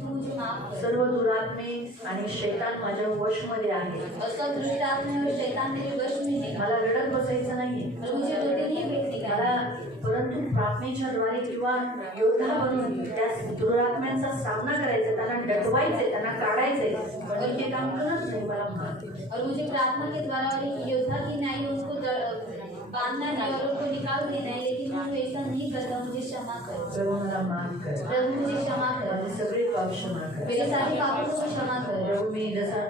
मुझे माफ कर. सर्व दुरात्मे आणि शैतान माझ्या वशमध्ये आहे. और सब दुष्ट आत्मा और शैतान मेरे वश में है. मला रडत बसायचं नाही, और मुझे रोते नहीं बैठने का मला परंतु प्रार्थनेच्या द्वारे किंवा योद्धा बनून त्या दुरात्म्यांचा सामना करायचा, त्यांना डटवायचे, त्यांना काढायचे, पण मी ते काम करत नाही. मला माफ कर. और मुझे प्रार्थना के द्वारा और एक योद्धा की न्याय उनको बांधना है और उनको निकाल देना है, लेकिन मैं वैसा नहीं करता. मुझे क्षमा कर. प्रभु मला माफ कर. प्रभु मुझे क्षमा कर. माझे सगळे पाप क्षमा कर. मेरे सारे पापों को क्षमा कर. प्रभु मी जसा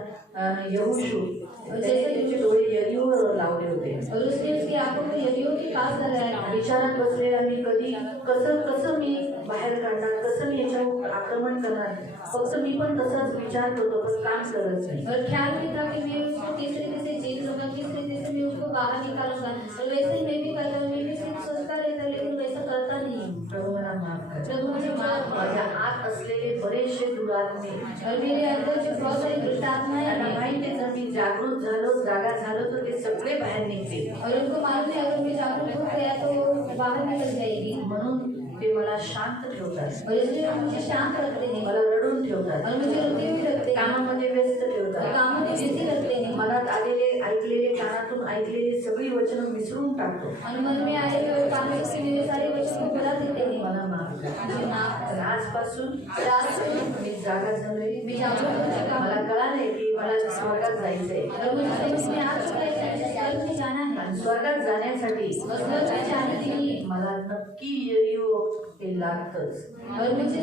यहोशू त्याचे डोळे यरीवर लावले होते, और उसने उसकी आंखों को यरीहो के पास लगाया था. विचारात बसलेला मी कधी कसं मी बाहेर काढणार, कसं मी याच्यावर आक्रमण करणार, फक्त मी पण तसाच विचार करतो, पण काम करत नाही. और ख्याल में था कि मैं उसको किस रीति से जेल लूंगा, किस रीति से मैं उसको बाहर निकालूंगा, और वैसे ही मैं भी करता हूँ. मैं भी सिर्फ सोचता रहता हूँ, लेकिन वैसा करता नहीं हूँ. प्रभु मला माफ कर. प्रभु मुझे माफ कर. माझ्या आत असलेले बरेचसे दुरात्मे, और मेरे अंदर जो बहुत सारी दुष्ट आत्माएं त्यांना हैं, माहिती आहे, जर मी जागृत झालो, जागा झालो, तर ते सगळे बाहेर निघतील. और उनको मालूम है अगर मैं जागरूक हो गया तो वो बाहर निकल जाएगी. म्हणून ते मला शांत ठेवतात, और इसलिए वो मुझे शांत रखते हैं, मला रडून ठेवतात, और मुझे रोते हुए रखते हैं, कामामध्ये व्यस्त और ठेवतात, कामों में बिजी रखते हैं. मनात आलेले ऐकलेले कानातून ऐकलेली सगळी वचनं विसरून टाकतो. और मन में आए हुए कानों से मेरे सारे वचन को भुला देते हैं. मला माफ कर. मुझे माफ कर. आजपासून और आज से मी जागा झालोय, मैं जागरूक हो चुका मला हूँ. कळालंय की मला स्वर्गात जायचंय, और मुझे समझ में आ चुका है कि मुझे स्वर्ग में जाना है. आणि स्वर्गात जाण्यासाठी और स्वर्ग में जाने के लिए मला नक्की यरीहो हे लागतच. और मुझे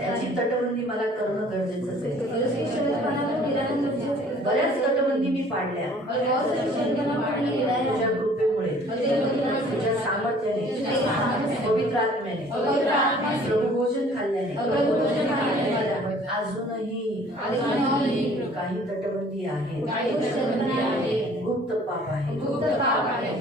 त्याची तटबंदी मला करणं गरजेचंच आहे. और उसकी शब्दपना को गिराना मुझे. बऱ्याच तटबंदी मी पाडल्या और बहुत सारी शब्दपना मैंने गिराया. तुझ्या कृपेमुळे, और तेरे कृपा से, तुझ्या सामर्थ्याने, तेरे सामर्थ्य से, पवित्र आत्म्याने, पवित्र आत्मा से, प्रभू भोजन खाल्ल्याने, और प्रभु भोजन खाल्ल्याने, अजूनही काही तटबंदी आहे, काही शब्दपना आहे, गुप्त पाप आहे. गुप्त पाप आहे.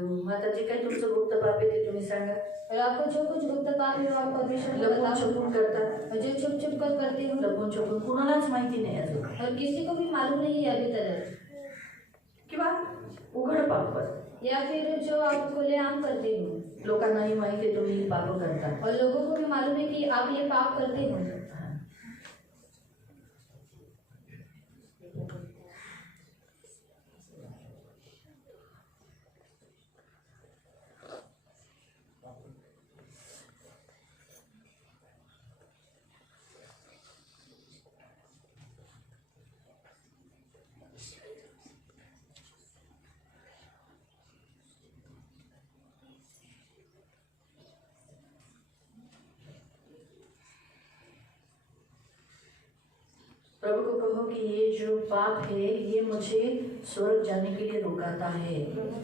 मग आता जे काही तुमचं गुप्त पाप आहे ते तुम्ही सांगा. और आपको जो कुछ गुप्त पाप है वो आप परमेश्वर को लपून बताओ. छपून करतात, और जो छुप छुप कर करते हो, लपून छपून कुणालाच माहिती नाही अजून, और किसी को भी मालूम नहीं है अभी तक, किंवा उघड पाप या फिर जो आप खुलेआम करते हो, लोकांनाही माहिती आहे तुम्ही पाप करता. और लोगों को भी मालूम है कि आप ये पाप करते हो. प्रभु को कहो कि ये जो पाप है ये मुझे स्वर्ग जाने के लिए रुकाता है.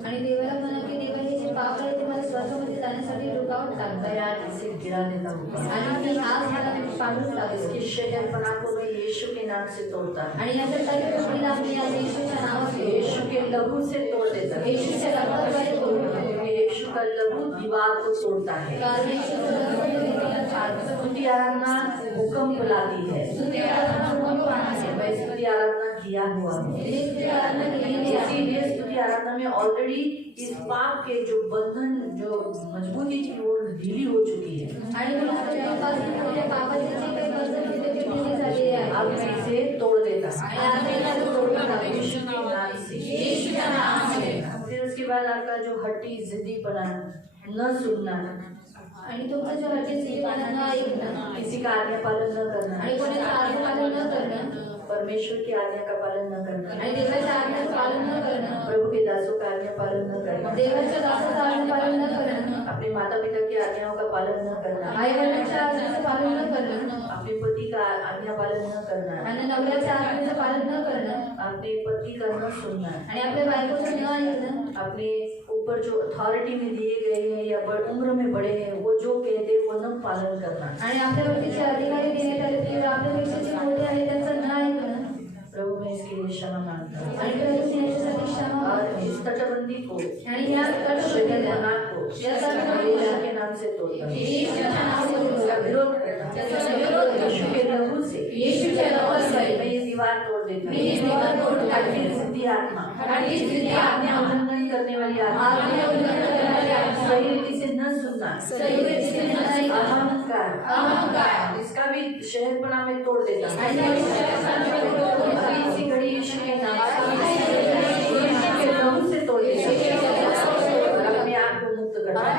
आणि देवाला म्हणा की देवा हे जे पाप आहे ते मला स्वर्गामध्ये जाण्यासाठी रुकावट टाकत मैं आहे. आज इसे गिरा देता हूँ. आणि मी आज मला पाडून टाकतो. इसके शहरपना को मैं यीशु के नाम से तोड़ता हूँ. आणि या जगताच्या गोष्टीला मी आज येशूच्या नावाने, यीशु के लहू से तोड़ देता हूँ. येशूच्या रक्ताद्वारे तोडतो. यीशु का लहू दीवार को तोड़ता है. कारण येशूचं रक्त जे स्तुति आराधना भूकंप लाती है. स्तुती आराधना भूकंप आणते. मैं स्तुति आराधना किया हुआ हूँ. स्तुती आराधना केलेली आहे. इसीलिए स्तुति आराधना में ऑलरेडी इस पाप के जो बंधन जो मजबूती थी वो ढीली हो चुकी है. आणि म्हणून स्तुतीपासून आपल्या पापाचे जे काही बंधन होते ते ढिले झालेले आहे. अब मैं इसे तोड़ देता हूँ. आणि आज मी त्याला तोडून टाकतो. यीशु के नाम से. येशूच्या नावाने. फिर उसके बाद आपका जो हट्टी जिद्दीपना, न सुनना, आणि तुमचं जो हट्टी जिद्दीपणा न ऐकणं, किसी का आज्ञा पालन न करना, आणि कोणाचं आज्ञा पालन न करणं, परमेश्वर की आज्ञा का पालन न करना, आणि देवाच्या आज्ञाचं पालन न करणं, प्रभु के दासों का आज्ञा पालन न करना, देवाच्या दासाचं आज्ञा पालन न करणं, अपने माता पिता की आज्ञाओं का पालन न करना, आई वडिलांच्या आज्ञाचं पालन न करणं, अपने पति पति का आज्ञा पालन न करना, आणि नवऱ्याच्या आज्ञेचं पालन न करणं अपने पति का न सुनना, आणि आपल्या बायकोचं न ऐकणं, अपने ऊपर जो अथॉरिटी में दिए गए हैं या उम्र में बड़े हैं वो जो कहते हैं वो न पालन करना। आणि आपल्यावरती जे अधिकारी देण्यात आले किंवा आपल्यापेक्षा जे मोठे आहे त्यांचं न ऐकणं। प्रभु मैं इसके लिए क्षमा मांगता हूँ आणि प्रभू याच्यासाठी क्षमा और मागतो। इस तटबंदी को आणि या तटबंदीला यीशु के नाम से तोड़ता हूँ, इसका विरोध करता हूँ, यीशु के लहू से मैं ये दीवार तोड़ देता हूँ। हड्डी सिद्धि आत्मा, उल्लंघन करने वाली आत्मा, सही रीति से न सुनना, अहंकार, इसका भी शहरपना में तोड़ देता हूँ। अभी इसी घड़ी यीशु के नाम यीशु के लहू से तोड़ देता हूँ। अपने आप को मुक्त करता हूँ,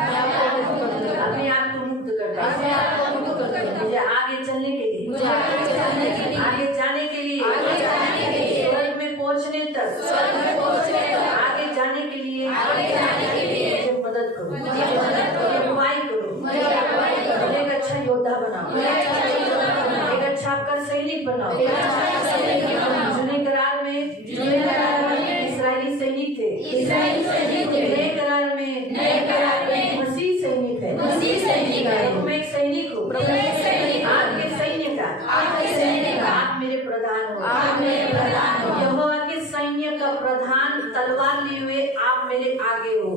अपने आप को मुक्त करता हूँ। मुझे आगे चलने के लिए, आगे जाने के लिए, स्वर्ग में पहुंचने तक, आगे जाने के लिए मुझे मदद करो, अगुवाई करो, मुझे एक अच्छा योद्धा बनाओ, एक अच्छा कर सैनिक बनाओ। जुने करार में इस्राएली सैनिक थे, नए करार में मसीह सैनिक है। मैं एक सैनिक हूँ, आपके सैन्य का आप मेरे प्रधान हो। यहोवा के सैन्य का प्रधान तलवार लिए हुए आप मेरे आगे हो।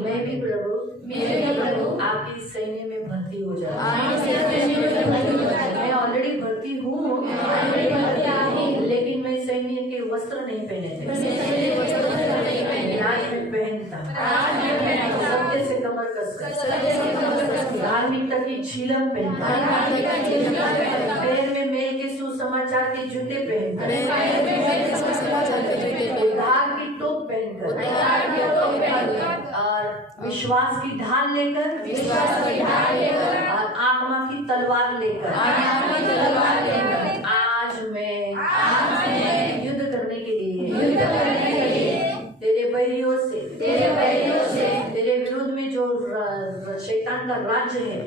मैं भी प्रभु आपकी सैन्य में भर्ती हो जाऊँ। मैं ऑलरेडी भर्ती हूँ, लेकिन मैं सैन्य के वस्त्र नहीं पहने थे, आज मैं पहनता सत्य से कमर कसकर, धार्मिकता की झिलम पहनता, पैर में मेल के सुसमाचार के जूते पहनकर, उद्धार की टोप पहनकर और विश्वास की ढाल लेकर और आत्मा की तलवार लेकर आज मैं युद्ध करने के लिए तेरे बैरियों से, तेरे विरुद्ध में जो शैतान का राज्य है,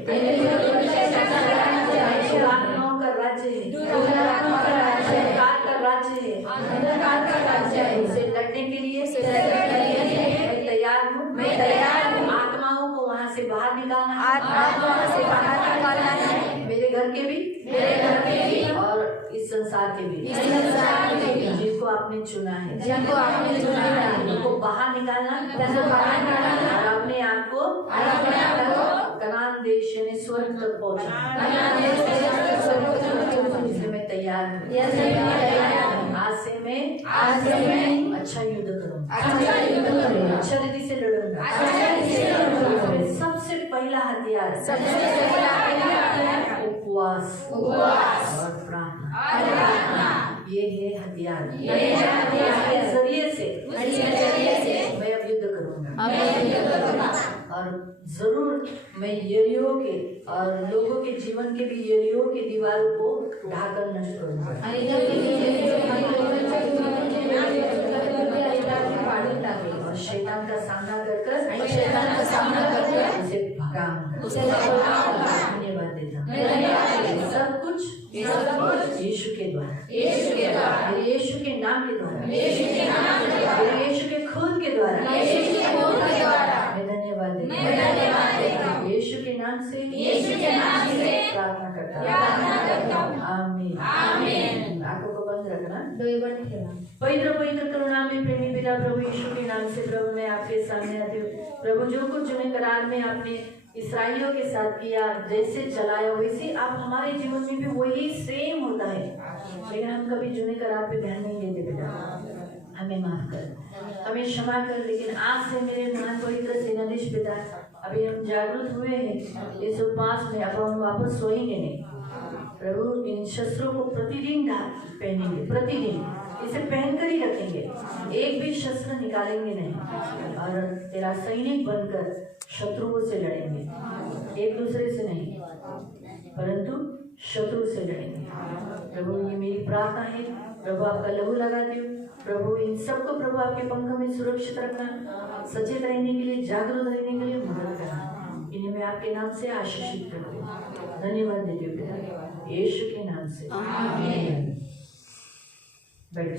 आत्माओं का राज्य है, अंधकार का राज्य है, उसे लड़ने के लिए मैं तैयार हूँ। आत्माओं को वहाँ से बाहर निकालना है, मेरे घर के भी और इस संसार के भी, जिनको आपने चुना है, उनको बाहर निकालना और अपने आप को कनान देश यानी स्वर्ग तक पहुँचाना। इसलिए मैं तैयार हूँ। आज से मैं अच्छा युद्ध करूँगा, अच्छा रीति से लड़ूंगा। सबसे पहला हथियार उपवास और प्रार्थना, ये है हथियार। इसके जरिए से मैं अब युद्ध करूंगा और जरूर मैं यरीहो के और लोगों के जीवन के भी यरीहो की दीवारों को ढाकर नष्ट करूंगा। और शैतान का सामना कर उसे भगाऊंगा। धन्यवाद देता हूँ। सब कुछ यीशु के द्वारा, यीशु के नाम के द्वारा, यीशु के खून के द्वारा मैं धन्यवाद देता हूँ। यीशु के नाम से प्रार्थना करता हूँ। आमीन। आंखों को बंद रखना। पवित्र पवित्र करुणा में प्रेमी पिता प्रभु यीशु के नाम से प्रभु मैं आपके सामने आती हूँ। प्रभु जो कुछ जुने करार में आपने इसराइलियों के साथ किया, जैसे चलाया, वैसे आप हमारे जीवन में भी वही सेम होता है, लेकिन हम कभी जुने करार पे ध्यान नहीं देते। बेटा हमें माफ कर, हमें क्षमा कर। लेकिन आज से मेरे महान पवित्र सेनाधीश पिता, अभी हम जागरूक हुए हैं इस उपवास में, अब हम वापस सोएंगे नहीं। प्रभु इन शस्त्रों को प्रतिदिन पहनेंगे, प्रतिदिन इसे पहनकर ही रखेंगे, एक भी शस्त्र निकालेंगे नहीं और तेरा सैनिक बनकर शत्रुओं से लड़ेंगे, एक दूसरे से नहीं परंतु शत्रु से लड़ेंगे। प्रभु ये मेरी प्रार्थना है। प्रभु आपका लहू लगा दो प्रभु, इन सबको प्रभु आपके पंखों में सुरक्षित रखना, सचेत रहने के लिए, जागरूक रहने के लिए मदद करना। इन इन्हें मैं आपके नाम से आशीषित करती हूँ, धन्यवाद देती हूँ पिता, यीशु के नाम से। आमीन। बैठ जाइए।